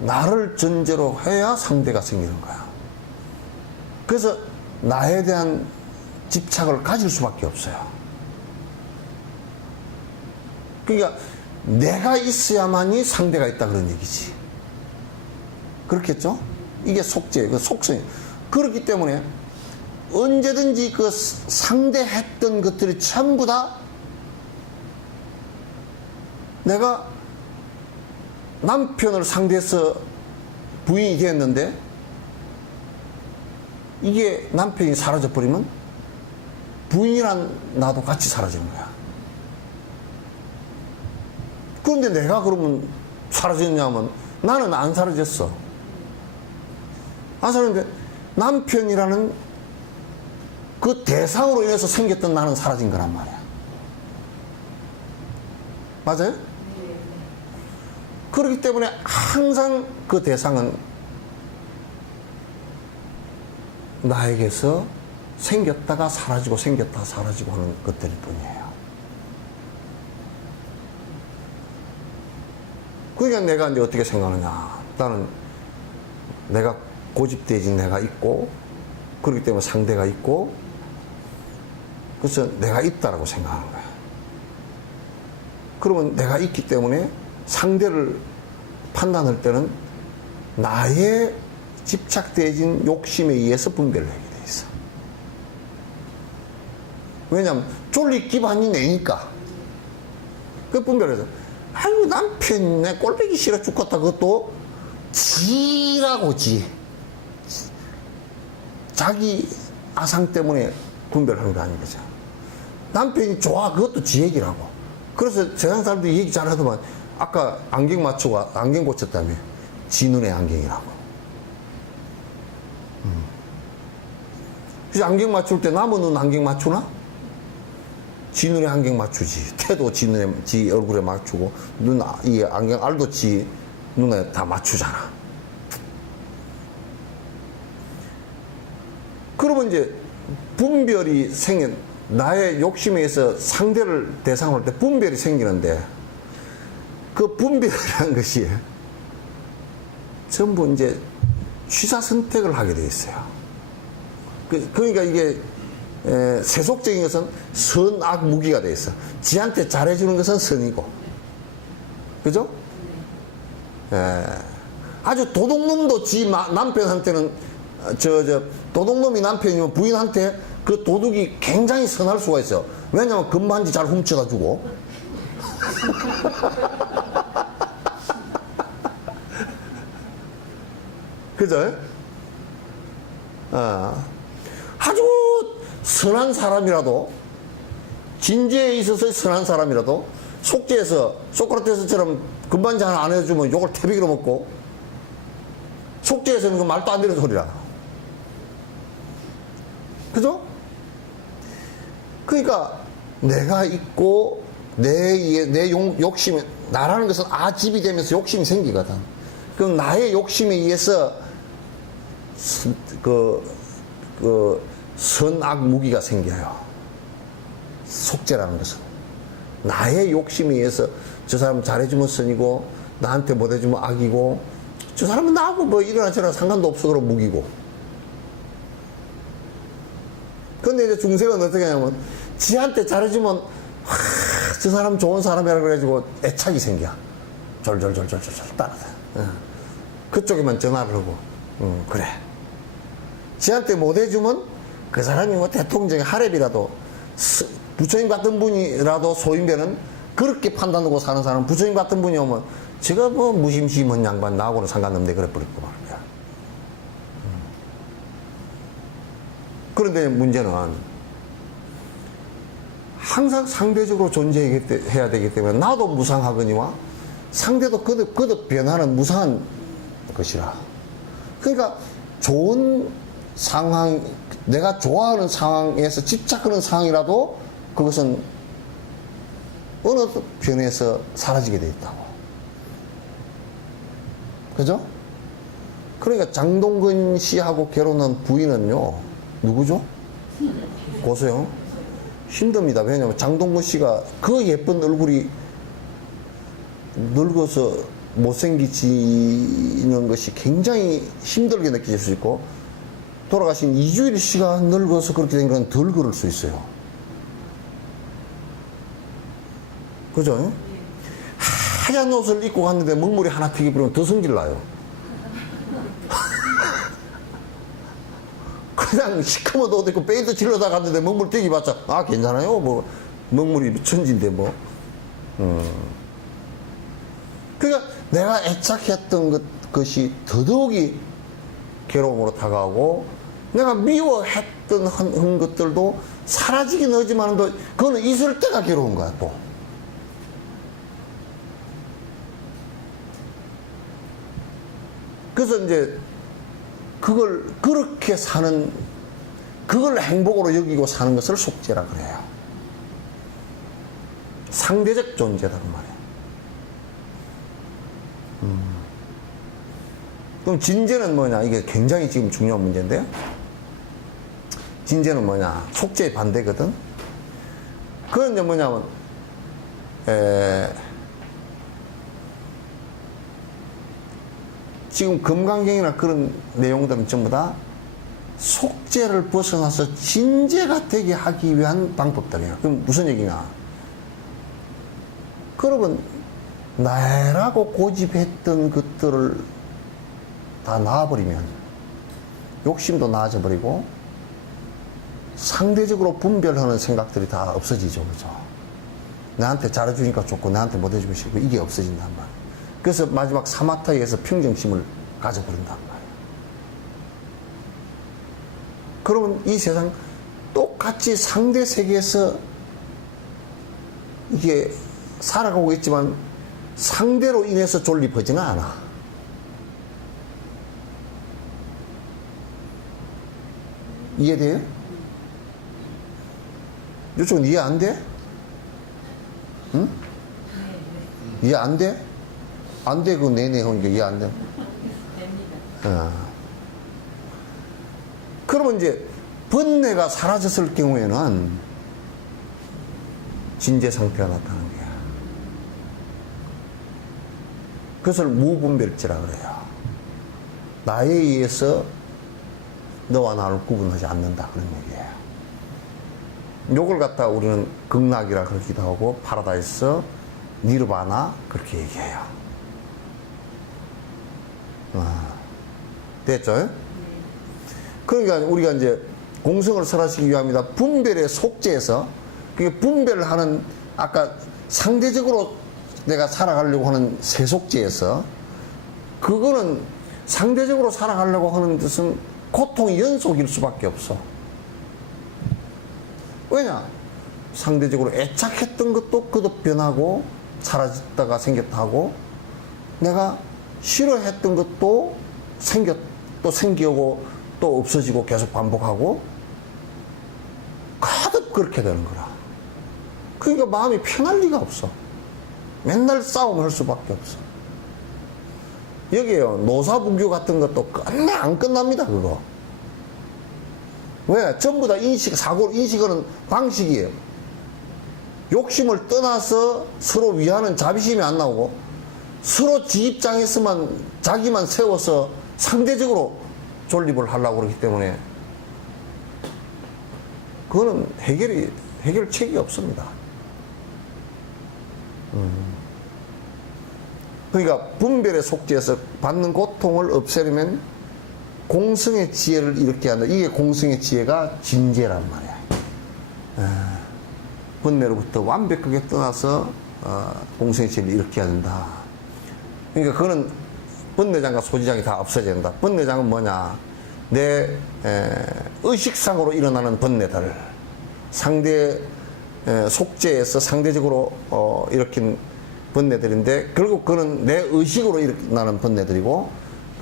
나를 전제로 해야 상대가 생기는 거야. 그래서 나에 대한 집착을 가질 수밖에 없어요. 그러니까 내가 있어야만이 상대가 있다 그런 얘기지. 그렇겠죠? 이게 속죄, 그 속성. 그렇기 때문에 언제든지 그 상대했던 것들이 전부 다 내가 남편을 상대해서 부인이 되었는데 이게 남편이 사라져버리면 부인이란 나도 같이 사라지는 거야. 그런데 내가 그러면 사라졌냐면 나는 안 사라졌어. 안 사라졌는데 남편이라는 그 대상으로 인해서 생겼던 나는 사라진 거란 말이야. 맞아요? 그렇기 때문에 항상 그 대상은 나에게서 생겼다가 사라지고 생겼다가 사라지고 하는 것들일 뿐이에요. 그러니까 내가 이제 어떻게 생각하느냐. 나는 내가 고집되어진 내가 있고 그렇기 때문에 상대가 있고, 그래서 내가 있다라고 생각하는 거야. 그러면 내가 있기 때문에 상대를 판단할 때는 나의 집착되어진 욕심에 의해서 분별을 하게 돼 있어. 왜냐하면 쫄리 기반이 내니까. 그 분별해서, 아이고, 남편 내 꼴보기 싫어 죽겠다. 그것도 지라고 지. 자기 아상 때문에 분별하는 거 아닌 거죠. 남편이 좋아. 그것도 지 얘기라고. 그래서 세상 사람들이 얘기 잘하더만, 아까 안경 맞추고 안경 고쳤다며. 지 눈의 안경이라고. 그래서 안경 맞출 때 남의 눈 안경 맞추나? 지 눈에 안경 맞추지. 태도 지 눈에, 지 얼굴에 맞추고, 이 안경 알도 지 눈에 다 맞추잖아. 그러면 이제 분별이 나의 욕심에 의해서 상대를 대상으로 할 때 분별이 생기는데, 그 분별이라는 것이 전부 이제 취사 선택을 하게 돼 있어요. 그러니까 이게 세속적인 것은 선악 무기가 돼 있어. 지한테 잘해주는 것은 선이고, 그죠? 아주 도둑놈도 지 남편한테는 도둑놈이 남편이면 부인한테 그 도둑이 굉장히 선할 수가 있어. 왜냐면 금반지 잘 훔쳐다 주고. 그죠? 아주 선한 사람이라도, 진지에 있어서 선한 사람이라도, 속죄에서 소크라테스처럼 금반지 하나 안 해주면 욕을 태비기로 먹고, 속죄에서는 그 말도 안 되는 소리라. 그죠? 그러니까 내가 있고 내 욕심이, 나라는 것은 아집이 되면서 욕심이 생기거든. 그럼 나의 욕심에 의해서 선악 무기가 생겨요. 속죄라는 것은 나의 욕심에 의해서 저 사람 잘해주면 선이고, 나한테 못해주면 악이고, 저 사람은 나하고 뭐 이러나 저러나 상관도 없어 그러고 무기고. 근데 이제 중생은 어떻게 하냐면, 지한테 잘해주면 저 사람 좋은 사람이라 그래가지고 애착이 생겨. 졸졸졸졸졸 따라서 그쪽에만 전화를 하고, 그래. 지한테 못해주면 그 사람이 뭐 대통령의 하랩이라도, 부처님 같은 분이라도 소인배는 그렇게 판단하고 사는 사람은, 부처님 같은 분이 오면 제가 뭐 무심심한 양반 나하고는 상관없는데 그래 버릴 거 말이야. 그런데 문제는 항상 상대적으로 존재해야 되기 때문에 나도 무상하거니와 상대도 거듭 변하는 무상한 것이라. 그러니까 좋은 상황, 내가 좋아하는 상황에서 집착하는 상황이라도 그것은 어느 변에서 사라지게 돼 있다고. 그죠? 그러니까 장동건 씨하고 결혼한 부인은요, 누구죠? 고소영. 힘듭니다. 왜냐하면 장동건 씨가 그 예쁜 얼굴이 늙어서 못생기지는 것이 굉장히 힘들게 느껴질 수 있고, 돌아가신 이주일 씨가 늙어서 그렇게 된 건 덜 그럴 수 있어요. 그죠? 하얀 옷을 입고 갔는데 먹물이 하나 튀겨버리면 더 성질나요. 그냥 시커먼 옷 입고 페인트 칠러다 갔는데 먹물 튀기봤자, 아, 괜찮아요. 뭐, 먹물이 천진데 뭐. 그러니까 내가 애착했던 것이 더더욱이 괴로움으로 다가오고, 내가 미워했던 것들도 사라지긴 하지만, 그거는 있을 때가 괴로운 거야, 또. 그래서 이제 그걸 그렇게 사는, 그걸 행복으로 여기고 사는 것을 속죄라 그래요. 상대적 존재란 말이에요. 그럼 진제는 뭐냐? 이게 굉장히 지금 중요한 문제인데요. 진제는 뭐냐? 속죄의 반대거든. 그건 이제 뭐냐면, 지금 금강경이나 그런 내용들은 전부 다 속죄를 벗어나서 진죄가 되게 하기 위한 방법들이야. 그럼 무슨 얘기냐? 그러면 나라고 고집했던 것들을 다 놔버리면 욕심도 나아져 버리고 상대적으로 분별하는 생각들이 다 없어지죠. 그죠? 나한테 잘해주니까 좋고 나한테 못해주면 싫고 이게 없어진단 말이야. 그래서 마지막 사마타에서 평정심을 가져버린단 말이야. 그러면 이 세상 똑같이 상대 세계에서 이게 살아가고 있지만 상대로 인해서 존립하지는 않아. 이해돼요? 이쪽은 이해 안 돼? 응? 이해 안 돼? 안 돼, 그거 내내 하니까 이해 안 돼. 그러면 이제 번뇌가 사라졌을 경우에는 진재 상태가 나타나는 거야. 그것을 무분별지라 그래요. 나에 의해서 너와 나를 구분하지 않는다 그런 얘기예요. 요걸 갖다 우리는 극락이라 그러기도 하고 파라다이스, 니르바나 그렇게 얘기해요. 됐죠? 그러니까 우리가 이제 공성을 설하시기 위함이다. 분별의 속죄에서 그게 분별하는 아까 상대적으로 내가 살아가려고 하는 세속죄에서 그거는 상대적으로 살아가려고 하는 뜻은 고통의 연속일 수밖에 없어. 왜냐? 상대적으로 애착했던 것도 그도 변하고 사라졌다가 생겼다 하고 내가 싫어했던 것도 또 생기고 또 없어지고 계속 반복하고 가득 그렇게 되는 거라. 그러니까 마음이 편할 리가 없어. 맨날 싸움을 할 수밖에 없어. 여기에요. 노사분규 같은 것도 끝내 안 끝납니다. 그거. 왜? 전부 다 인식하는 방식이에요. 욕심을 떠나서 서로 위하는 자비심이 안 나오고 서로 지 입장에서만 자기만 세워서 상대적으로 존립을 하려고 그러기 때문에 그거는 해결책이 없습니다. 그러니까 분별의 속죄에서 받는 고통을 없애려면 공성의 지혜를 이렇게 한다. 이게 공성의 지혜가 진죄란 말이야. 번뇌로부터 완벽하게 떠나서 공성의 지혜를 이렇게 해야 된다. 그러니까 그거는 번뇌장과 소지장이 다 없어져야 된다. 번뇌장은 뭐냐? 내 의식상으로 일어나는 번뇌들, 상대 속죄에서 상대적으로 일으킨 번뇌들인데 결국 그는 내 의식으로 일어나는 번뇌들이고,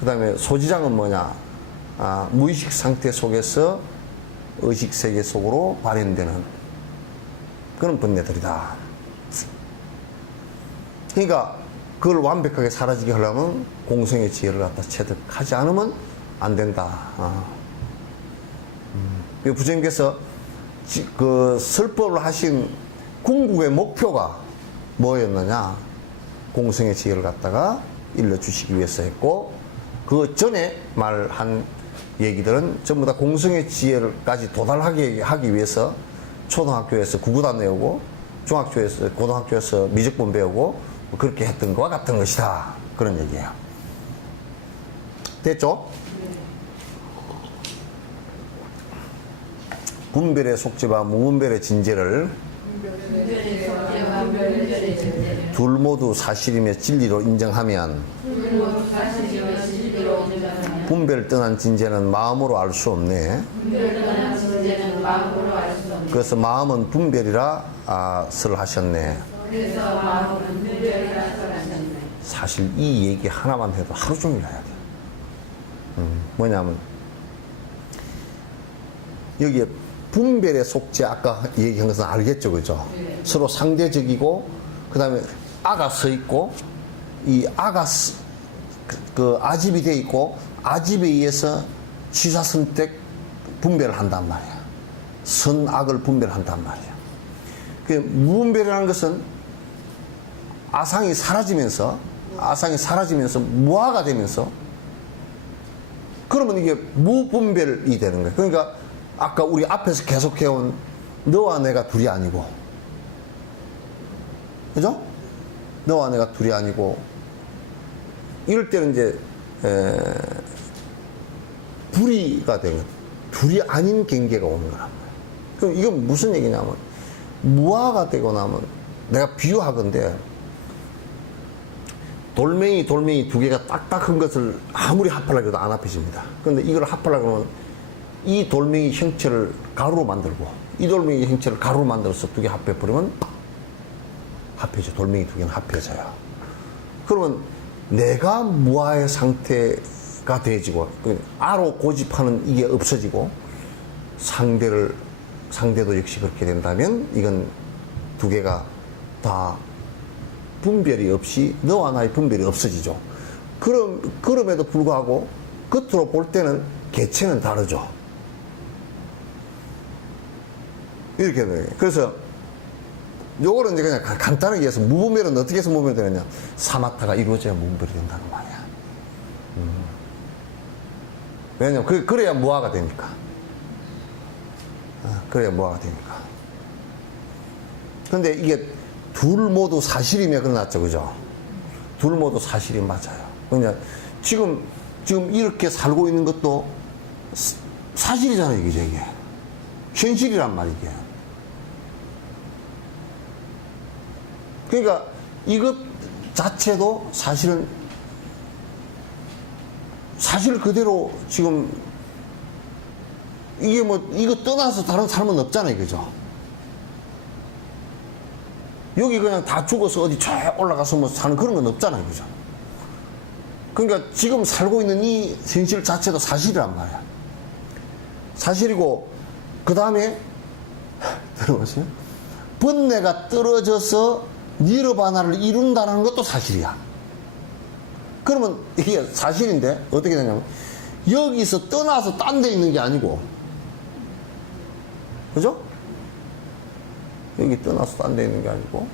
그 다음에 소지장은 뭐냐? 무의식 상태 속에서 의식 세계 속으로 발현되는 그런 번뇌들이다. 그러니까 그걸 완벽하게 사라지게 하려면 공성의 지혜를 갖다 체득하지 않으면 안 된다. 부처님께서 그 설법을 하신 궁극의 목표가 뭐였느냐? 공성의 지혜를 갖다가 일러주시기 위해서 했고, 그 전에 말한 얘기들은 전부 다 공성의 지혜까지 도달하게 하기 위해서 초등학교에서 구구단 외우고 중학교에서 고등학교에서 미적분 배우고 그렇게 했던 것과 같은 것이다. 그런 얘기예요. 됐죠? 분별의 속죄와 무분별의 진죄를 둘 모두 사실이며 진리로 인정하면 분별 떠난 진죄는 마음으로 알 수 없네. 그래서 마음은 분별이라 설하셨네. 사실 이 얘기 하나만 해도 하루 종일 해야 돼. 뭐냐면 여기에 분별의 속죄 아까 얘기한 것은 알겠죠, 그죠? 서로 상대적이고 그 다음에 아가 서 있고 이 아가 그 아집이 돼 있고 아집에 의해서 취사선택 분별을 한단 말이야. 선악을 분별한단 말이야. 그 무분별이라는 것은 아상이 사라지면서 무아가 되면서 그러면 이게 무분별이 되는 거예요. 그러니까 아까 우리 앞에서 계속 해온 너와 내가 둘이 아니고, 그죠? 너와 내가 둘이 아니고, 이럴 때는 이제 불이가 되는, 둘이 아닌 경계가 오는 거란 말이에요. 그럼 이건 무슨 얘기냐면, 무아가 되고 나면, 내가 비유하건데, 돌멩이 두 개가 딱딱한 것을 아무리 합하려고 해도 안 합해집니다. 그런데 이걸 합하려고 하면 이 돌멩이 형체를 가루로 만들고 이 돌멩이 형체를 가루로 만들어서 두 개 합해버리면 합해져. 돌멩이 두 개는 합해져요. 그러면 내가 무아의 상태가 되어지고 아로 고집하는 이게 없어지고 상대도 역시 그렇게 된다면 이건 두 개가 다 분별이 없이 너와 나의 분별이 없어지죠. 그럼에도 불구하고 겉으로 볼 때는 개체는 다르죠. 이렇게 돼요. 그래서 요거는 이제 그냥 간단하게 해서 무분별은 어떻게 해서 무분별이 되느냐. 사마타가 이루어져야 무분별이 된다는 말이야. 왜냐면 그래야 무아가 되니까. 그래야 무아가 되니까. 근데 이게 둘 모두 사실이면 그러났죠, 그죠? 둘 모두 사실이 맞아요. 그냥 지금 이렇게 살고 있는 것도 사실이잖아요, 이게. 현실이란 말이게. 그러니까 이것 자체도 사실은 사실 그대로 지금 이게 뭐 이거 떠나서 다른 삶은 없잖아요, 그죠? 여기 그냥 다 죽어서 어디 저 올라가서 뭐 사는 그런 건 없잖아요, 그죠? 그러니까 지금 살고 있는 이 현실 자체도 사실이란 말이야. 사실이고, 그 다음에, 들어보세요. 번뇌가 떨어져서 니르바나를 이룬다는 것도 사실이야. 그러면 이게 사실인데, 어떻게 되냐면, 여기서 떠나서 딴 데 있는 게 아니고, 그죠? 여기 떠나서 딴 데 있는 게 아니고,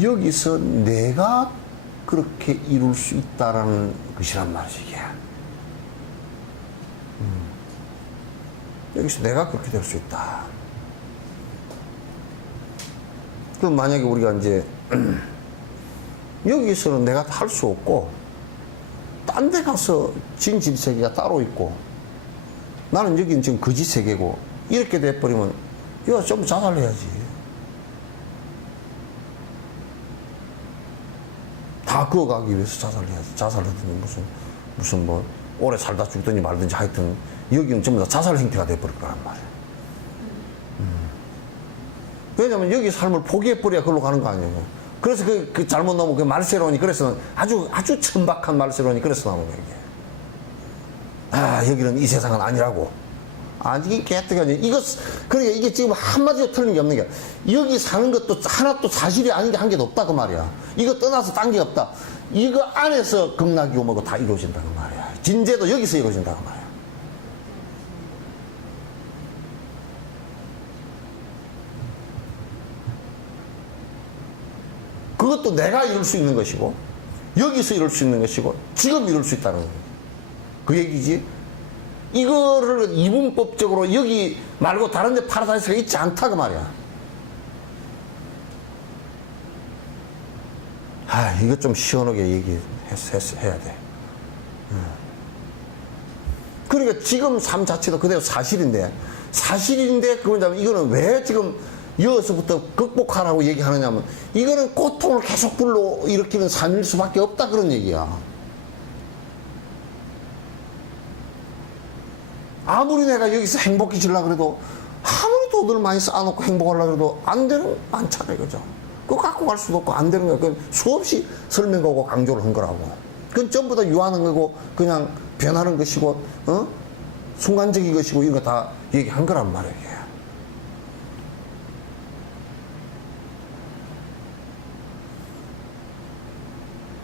여기서 내가 그렇게 이룰 수 있다라는 것이란 말이지, 이게. 여기서 내가 그렇게 될 수 있다. 그럼 만약에 우리가 이제, 여기서는 내가 할 수 없고, 딴 데 가서 진실 세계가 따로 있고, 나는 여기는 지금 거짓 세계고, 이렇게 돼버리면, 이거 좀 자살해야지. 다 그어가기 위해서 자살해야지. 자살하더니 무슨 뭐, 오래 살다 죽든지 말든지 하여튼, 여기는 전부 다 자살 행태가 돼버릴 거란 말이야. 왜냐면 여기 삶을 포기해버려야 그걸로 가는 거 아니에요. 그래서 그 잘못 나오면 그 말세론이 그래서 아주 천박한 말세론이 그래서 나오는 거예요, 이게. 아, 여기는 이 세상은 아니라고. 아니, 개떡이 아니에요. 그러니까 이게 지금 한마디도 틀린 게 없는 게, 여기 사는 것도 하나도 사실이 아닌 게 한 개도 없다, 그 말이야. 이거 떠나서 딴 게 없다. 이거 안에서 극락이고 뭐고 다 이루어진다, 그 말이야. 진재도 여기서 이루어진다, 그 말이야. 그것도 내가 이룰 수 있는 것이고, 여기서 이룰 수 있는 것이고, 지금 이룰 수 있다는 거예요. 그 얘기지. 이거를 이분법적으로 여기 말고 다른 데 파라다이스가 있지 않다, 그 말이야. 아, 이거 좀 시원하게 얘기해야 돼. 그러니까 지금 삶 자체도 그대로 사실인데, 그러면 이거는 왜 지금 여기서부터 극복하라고 얘기하느냐면, 이거는 고통을 계속 불러일으키는 삶일 수밖에 없다, 그런 얘기야. 아무리 내가 여기서 행복해지려고 그래도, 아무리 돈을 많이 쌓아놓고 행복하려고 해도 안 되는 많잖아요, 그죠? 그거 갖고 갈 수도 없고 안 되는 거야. 그건 수없이 설명하고 강조를 한 거라고. 그건 전부 다 유하는 거고, 그냥 변하는 것이고, 순간적인 것이고, 이거 다 얘기한 거란 말이에요, 이게.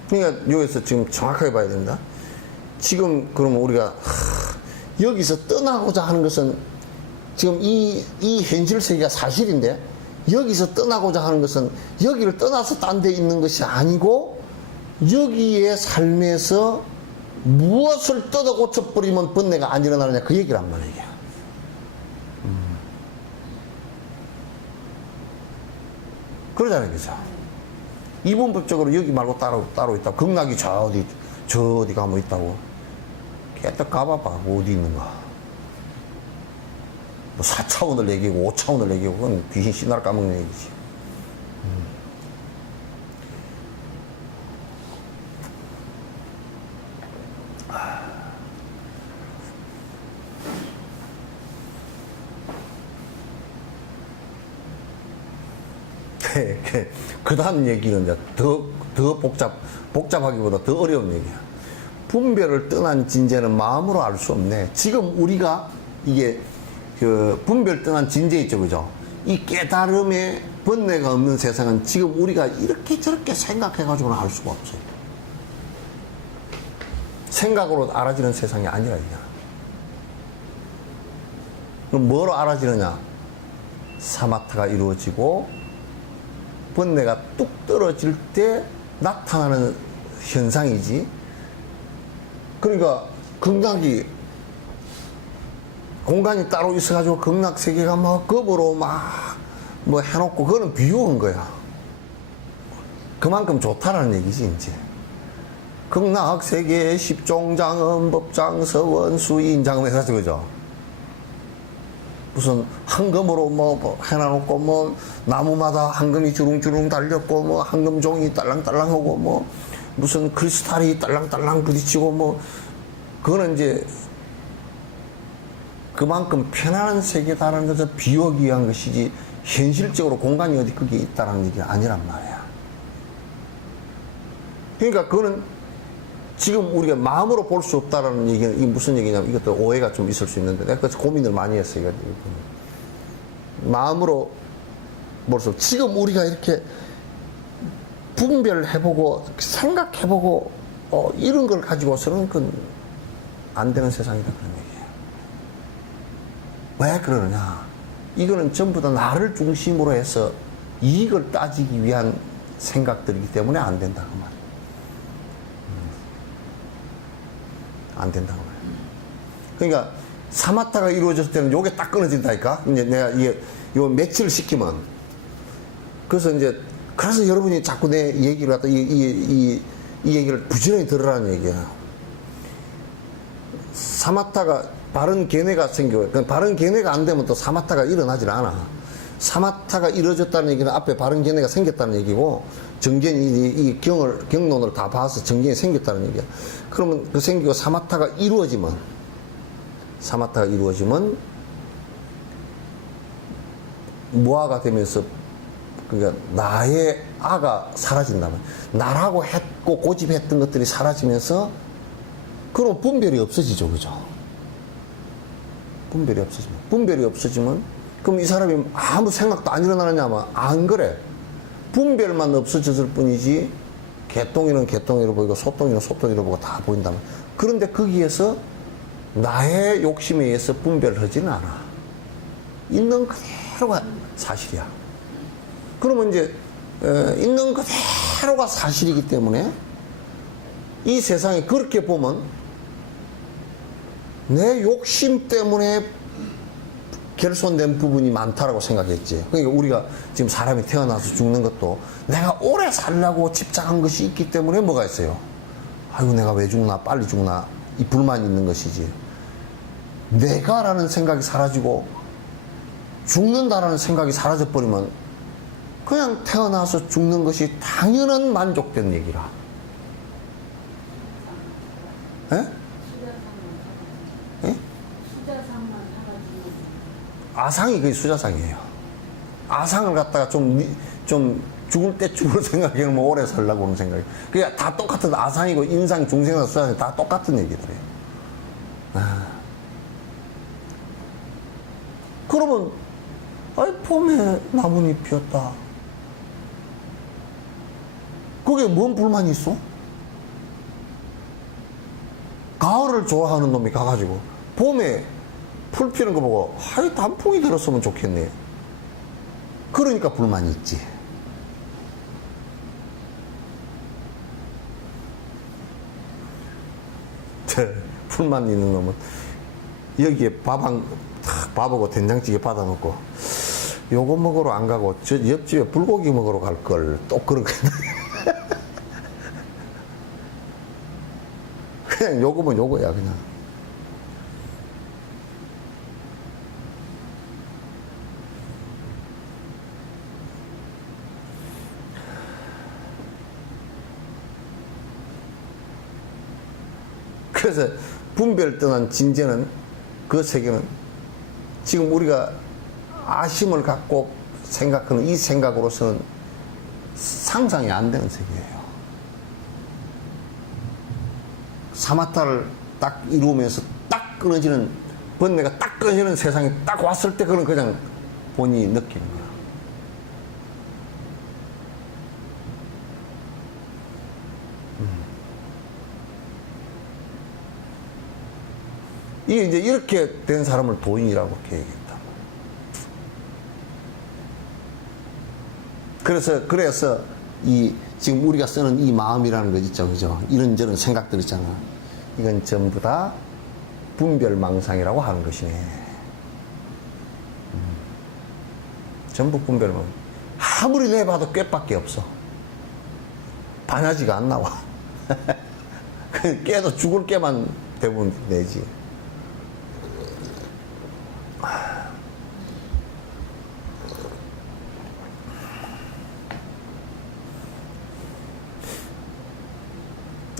그러니까 여기서 지금 정확하게 봐야 된다. 지금 그러면 우리가 여기서 떠나고자 하는 것은 지금 이 현실 세계가 사실인데, 여기서 떠나고자 하는 것은 여기를 떠나서 딴 데 있는 것이 아니고, 여기의 삶에서 무엇을 뜯어 고쳐버리면 번뇌가 안 일어나느냐, 그 얘기를 한 말이에요. 그러잖아요, 그죠? 이분법적으로 여기 말고 따로 있다. 극락이 저 어디 가면 있다고. 깨딱 가봐봐, 어디 있는가. 뭐 4차원을 얘기고 5차원을 얘기고, 그건 귀신 씨나라 까먹는 얘기지. 그 다음 얘기는 이제 더 복잡하기보다 더 어려운 얘기야. 분별을 떠난 진재는 마음으로 알 수 없네. 지금 우리가 이게 그 분별 떠난 진재 있죠, 그죠? 이 깨달음의 번뇌가 없는 세상은 지금 우리가 이렇게 저렇게 생각해가지고는 알 수가 없어요. 생각으로 알아지는 세상이 아니라 이게. 그럼 뭐로 알아지느냐? 사마타가 이루어지고 번뇌가 뚝 떨어질 때 나타나는 현상이지. 그러니까 극락이 공간이 따로 있어가지고 극락 세계가 막 급으로 막 뭐 해놓고 그거는 비유한 거야. 그만큼 좋다라는 얘기지 이제. 극락 세계 십종장은 법장 서원 수인장 해가지고 그죠. 무슨 황금으로 뭐 해놔놓고 뭐 나무마다 황금이 주릉주릉 달렸고 뭐 황금종이 딸랑딸랑하고 뭐 무슨 크리스탈이 딸랑딸랑 부딪히고 뭐 그거는 이제 그만큼 편안한 세계다라는 것을 비유하기 위한 것이지 현실적으로 공간이 어디 그게 있다는 얘기가 아니란 말이야. 그러니까 그거는 지금 우리가 마음으로 볼 수 없다라는 얘기는 이게 무슨 얘기냐면 이것도 오해가 좀 있을 수 있는데 내가 그래서 고민을 많이 했어요. 마음으로 볼 수 없. 지금 우리가 이렇게 분별해보고 생각해보고 이런 걸 가지고서는 그건 안 되는 세상이다 그런 얘기예요. 왜 그러느냐? 이거는 전부 다 나를 중심으로 해서 이익을 따지기 위한 생각들이기 때문에 안 된다 그 말이에요. 안 된다고 말이에요. 그러니까 사마타가 이루어졌을 때는 요게 딱 끊어진다니까. 이제 내가 요 며칠 시키면 그래서 여러분이 자꾸 내 얘기를 갖다 이 얘기를 부지런히 들으라는 얘기야. 사마타가 바른 견해가 생겨요. 바른 견해가 안 되면 또 사마타가 일어나질 않아. 사마타가 이루어졌다는 얘기는 앞에 바른 견해가 생겼다는 얘기고 정견이 이 경론을 다 봐서 정견이 생겼다는 얘기야. 그러면 그 생기고 사마타가 이루어지면 무아가 되면서 그러니까 나의 아가 사라진다면 나라고 했고 고집했던 것들이 사라지면서 그럼 분별이 없어지죠, 그죠? 분별이 없어지면 그럼 이 사람이 아무 생각도 안 일어나느냐 하면 안 그래. 분별만 없어졌을 뿐이지 개똥이는 개똥이로 보이고 소똥이는 소똥이로 보고 다 보인다면. 그런데 거기에서 나의 욕심에 의해서 분별을 하지는 않아. 있는 그대로가 사실이야. 그러면 이제 있는 그대로가 사실이기 때문에 이 세상에 그렇게 보면 내 욕심 때문에 결손된 부분이 많다라고 생각했지. 그러니까 우리가 지금 사람이 태어나서 죽는 것도 내가 오래 살려고 집착한 것이 있기 때문에 뭐가 있어요? 아이고 내가 왜 죽나 빨리 죽나 이 불만이 있는 것이지. 내가라는 생각이 사라지고 죽는다라는 생각이 사라져버리면 그냥 태어나서 죽는 것이 당연한 만족된 얘기라. 에? 에? 아상이 그게 수자상이에요. 아상을 갖다가 좀 죽을 때쯤으로 생각해놓으면 오래 살라고 하는 생각이. 그게 다 똑같은 아상이고 인상, 중생과 수자상 다 똑같은 얘기들이에요. 그러면 아이 봄에 나뭇잎 피었다. 그게 뭔 불만이 있어? 가을을 좋아하는 놈이 가가지고 봄에 풀 피는 거 보고 하이 단풍이 들었으면 좋겠네. 그러니까 불만이 있지. 불만 있는 놈은 여기에 밥하고 된장찌개 받아놓고 요거 먹으러 안 가고 저 옆집에 불고기 먹으러 갈 걸 또 그러거든. 그냥 요거면 요거야 그냥. 그래서 분별 떠난 진재는 그 세계는 지금 우리가 아심을 갖고 생각하는 이 생각으로서는 상상이 안 되는 세계예요. 사마타를 딱 이루면서 딱 끊어지는 번뇌가 딱 끊어지는 세상이 딱 왔을 때 그건 그냥 본인이 느끼는 거야. 이게 이제 이렇게 된 사람을 도인이라고 그렇게 얘기했다. 그래서 이 지금 우리가 쓰는 이 마음이라는 거 있죠, 그죠? 이런저런 생각들 있잖아. 이건 전부 다 분별망상이라고 하는 것이네. 전부 분별망상. 아무리 내봐도 꾀밖에 없어. 반야지가 안 나와. 깨도 죽을 깨만 대부분 내지.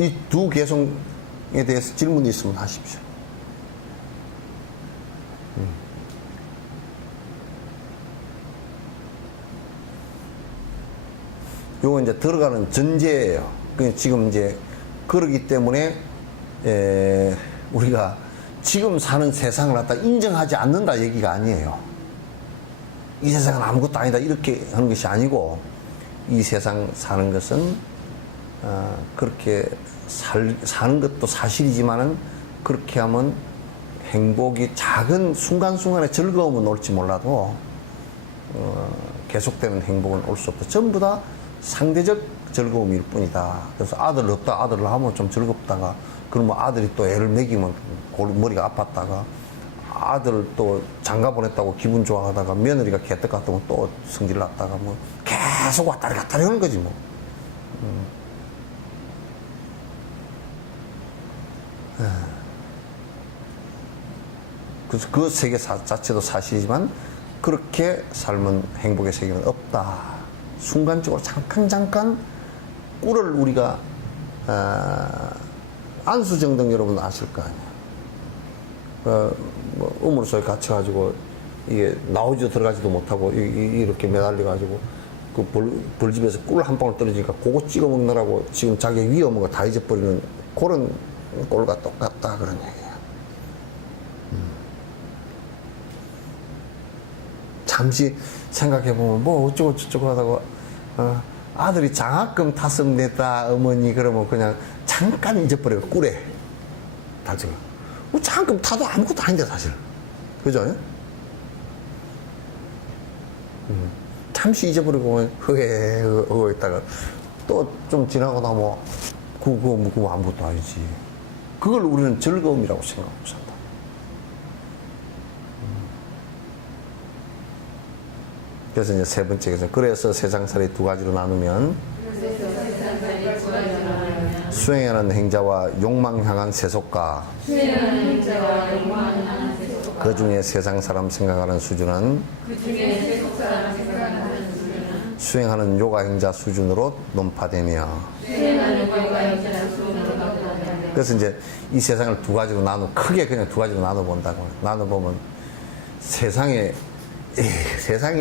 이 두 개성에 대해서 질문이 있으면 하십시오. 요거 이제 들어가는 전제예요. 지금 이제 그러기 때문에 우리가 지금 사는 세상을 갖다 인정하지 않는다 얘기가 아니에요. 이 세상은 아무것도 아니다 이렇게 하는 것이 아니고 이 세상 사는 것은 그렇게 사는 것도 사실이지만은 그렇게 하면 행복이 작은 순간순간의 즐거움은 올지 몰라도 계속되는 행복은 올 수 없다. 전부 다 상대적 즐거움일 뿐이다. 그래서 아들 없다 아들을 하면 좀 즐겁다가 그러면 아들이 또 애를 먹이면 머리가 아팠다가 아들 또 장가 보냈다고 기분 좋아하다가 며느리가 개떡 같으면 또 성질 났다가 뭐 계속 왔다리 갔다리 하는 거지 뭐. 그래서 그 세계 자체도 사실이지만 그렇게 삶은 행복의 세계는 없다. 순간적으로 잠깐 꿀을 우리가 안수정등 여러분 아실 거 아니야. 뭐 우물소에 갇혀가지고 이게 나오지도 들어가지도 못하고 이렇게 매달려가지고 그 벌집에서 꿀 한 방울 떨어지니까 그거 찍어 먹느라고 지금 자기 위에 먹은 거 다 잊어버리는 그런 꼴과 똑같다 그런 얘기야. 잠시 생각해보면 뭐 어쩌고 저쩌고 하다가 아들이 장학금 탔으면 됐다 어머니 그러면 그냥 잠깐 잊어버려요. 꿀에 다지고 뭐 장학금 타도 아무것도 아닌데 사실 그죠? 잠시 잊어버리고 흐에 있다가 또 좀 지나고 나면 그거 아무것도 아니지. 그걸 우리는 즐거움이라고 생각하고 산다. 그래서 이제 세 번째에서 그래서 세상살이 두 가지로 나누면 수행하는 행자와 욕망 향한 세속가 그 중에 세상 사람 생각하는 수준은 수행하는 요가 행자 수준으로 논파되며 그래서 이제 이 세상을 두 가지로 크게 그냥 두 가지로 나눠본다고. 나눠보면 세상이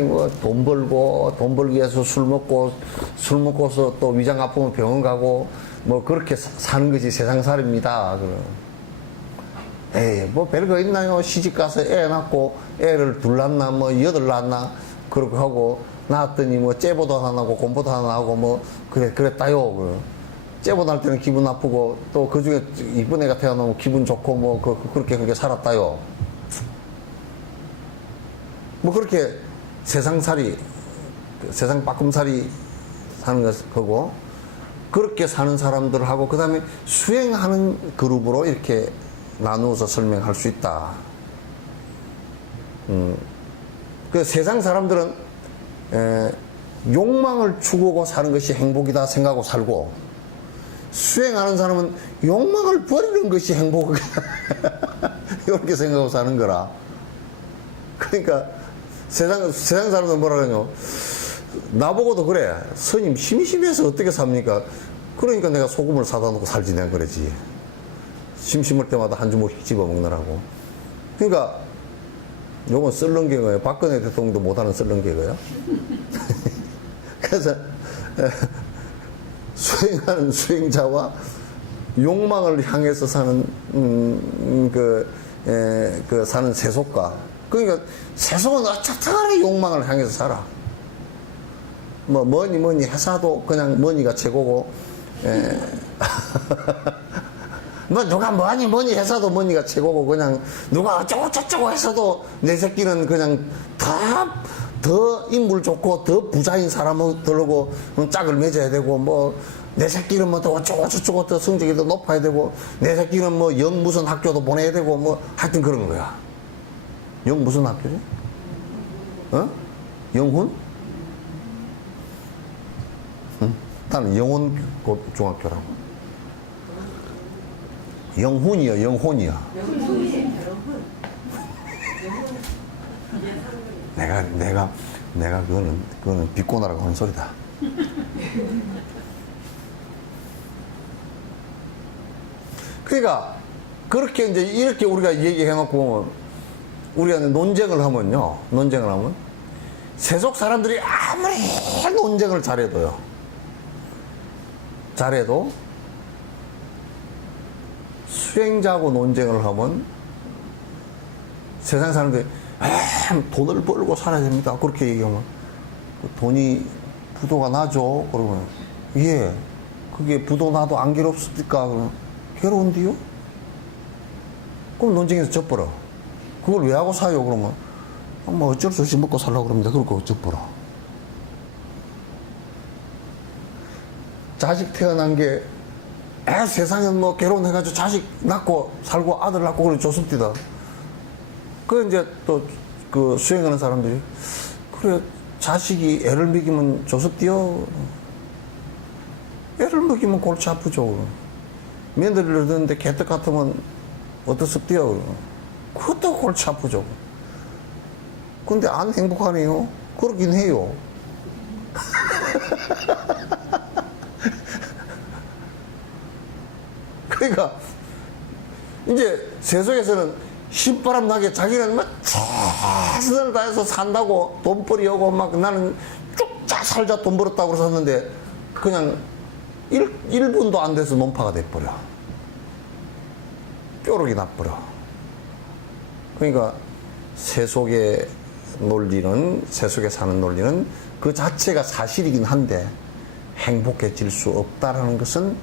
뭐 돈 벌고 돈 벌기 위해서 술 먹고서 또 위장 아프면 병원 가고 뭐 그렇게 사는 것이 세상 살입니다. 뭐 별거 있나요? 시집 가서 애 낳고 애를 둘 낳나 뭐 여덟 낳나 그렇게 하고 낳았더니 뭐 째보도 하나 하고 곰보도 하나 하고 뭐 그랬다요. 째보 날 때는 기분 나쁘고 또 그 중에 이쁜 애가 태어나면 기분 좋고 뭐 그렇게 살았다요. 뭐 그렇게 세상살이 세상 빠끔살이 사는 거고 그렇게 사는 사람들하고 그 다음에 수행하는 그룹으로 이렇게 나누어서 설명할 수 있다. 그 세상 사람들은 욕망을 추구하고 사는 것이 행복이다 생각하고 살고, 수행하는 사람은 욕망을 버리는 것이 행복이다 이렇게 생각하고 사는 거라. 그러니까 세상 사람들은 뭐라 그러냐, 나보고도 그래. 스님 심심해서 어떻게 삽니까? 그러니까 내가 소금을 사다 놓고 살지 내가 그러지. 심심할 때마다 한 주먹씩 집어 먹느라고. 그러니까 요건 썰렁 개그예요. 박근혜 대통령도 못하는 썰렁 개그예요. 그래서 수행하는 수행자와 욕망을 향해서 사는 사는 세속가. 그러니까 세속은 어쩌다가 욕망을 향해서 살아. 뭐 뭐니 해사도 그냥 뭐니가 최고고, 뭐 누가 뭐니 해서도 뭐니가 최고고, 그냥 누가 어쩌고 저쩌고 해서도 내 새끼는 그냥 더 인물 좋고 더 부자인 사람들하고 짝을 맺어야 되고, 뭐 내 새끼는 뭐 더 어쩌고 저쩌고 더 성적이 더 높아야 되고, 내 새끼는 뭐 영 무슨 학교도 보내야 되고, 뭐 하여튼 그런 거야. 영 무슨 학교지? 영훈? 응? 나는 영훈 중학교라고. 영훈이요, 영혼이요. 내가 그거는 비꼬나라고 하는 소리다. 그러니까 그렇게 이제 이렇게 우리가 얘기해놓고 우리가 논쟁을 하면 세속 사람들이 아무리 논쟁을 잘해도 수행자하고 논쟁을 하면 세상 사람들이 돈을 벌고 살아야 됩니다. 그렇게 얘기하면 돈이 부도가 나죠. 그러면 예, 그게 부도 나도 안 괴롭습니까? 그러면 괴로운데요? 그럼 논쟁에서 져버려. 그걸 왜 하고 사요? 그러면 뭐 어쩔 수 없이 먹고 살라고 그럽니다. 그럴 거 어쩌버려. 자식 태어난 게 세상에 뭐 결혼해가지고 자식 낳고 살고 아들 낳고 그래 좋습니다. 그 이제 또 그 수행하는 사람들이 그래 자식이 애를 먹이면 좋습디요. 애를 먹이면 골치 아프죠. 며느리를 듣는데 개떡 같으면 어떻습디요. 그것도 골치 아프죠. 근데 안 행복하네요. 그러긴 해요. 그러니까 이제 세속에서는 신바람 나게 자기는 막 최선을 다해서 산다고 돈벌이 오고 막 나는 쭉자 살자 돈 벌었다고 그랬었는데 그냥 1분도 안 돼서 논파가 돼버려. 뾰록이 나버려. 그러니까 세속의 논리는, 세속에 사는 논리는 그 자체가 사실이긴 한데 행복해질 수 없다라는 것은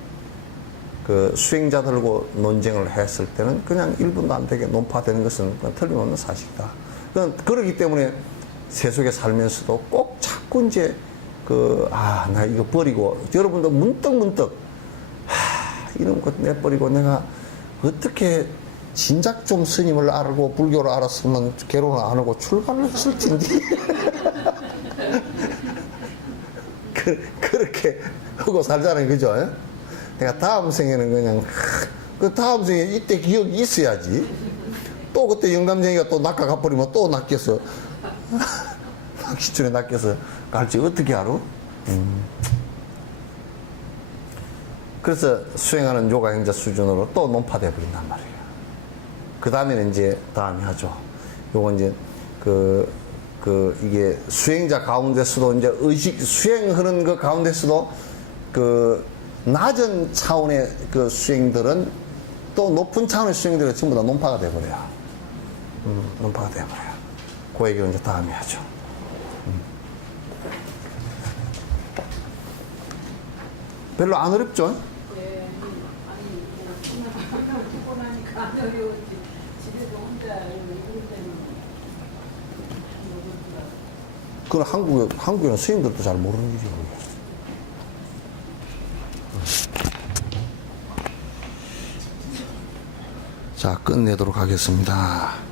그 수행자들과 논쟁을 했을 때는 그냥 1분도 안 되게 논파되는 것은 틀림없는 사실이다. 그렇기 때문에 세속에 살면서도 꼭 자꾸 이제 나 이거 버리고, 여러분도 문득 이런 것 내버리고 내가 어떻게 진작 좀 스님을 알고 불교를 알았으면 결혼을 안 하고 출가를 했을 텐데. 그렇게 하고 살잖아요. 그죠? 내가 다음 생에는 그냥, 그 다음 생에 이때 기억이 있어야지. 또 그때 영감쟁이가 또 낚아가 버리면 또 낚여서, 기준에 낚여서 갈지 어떻게 알아? 그래서 수행하는 요가 행자 수준으로 또 논파돼 버린단 말이에요. 그 다음에는 이제 다음에 하죠. 요건 이제 이게 수행자 가운데서도 이제 수행하는 그 가운데서도 낮은 차원의 그 수행들은 또 높은 차원의 수행들은 전부 다 논파가 돼버려요. 논파가 돼버려요. 그 얘기는 이제 다음에 하죠. 별로 안 어렵죠? 네, 아니, 그냥 듣고 나니까 안 어려운지 집에서 혼자 읽을 때는 그건 한국에는 스님들도 잘 모르는 일이에요. 자, 끝내도록 하겠습니다.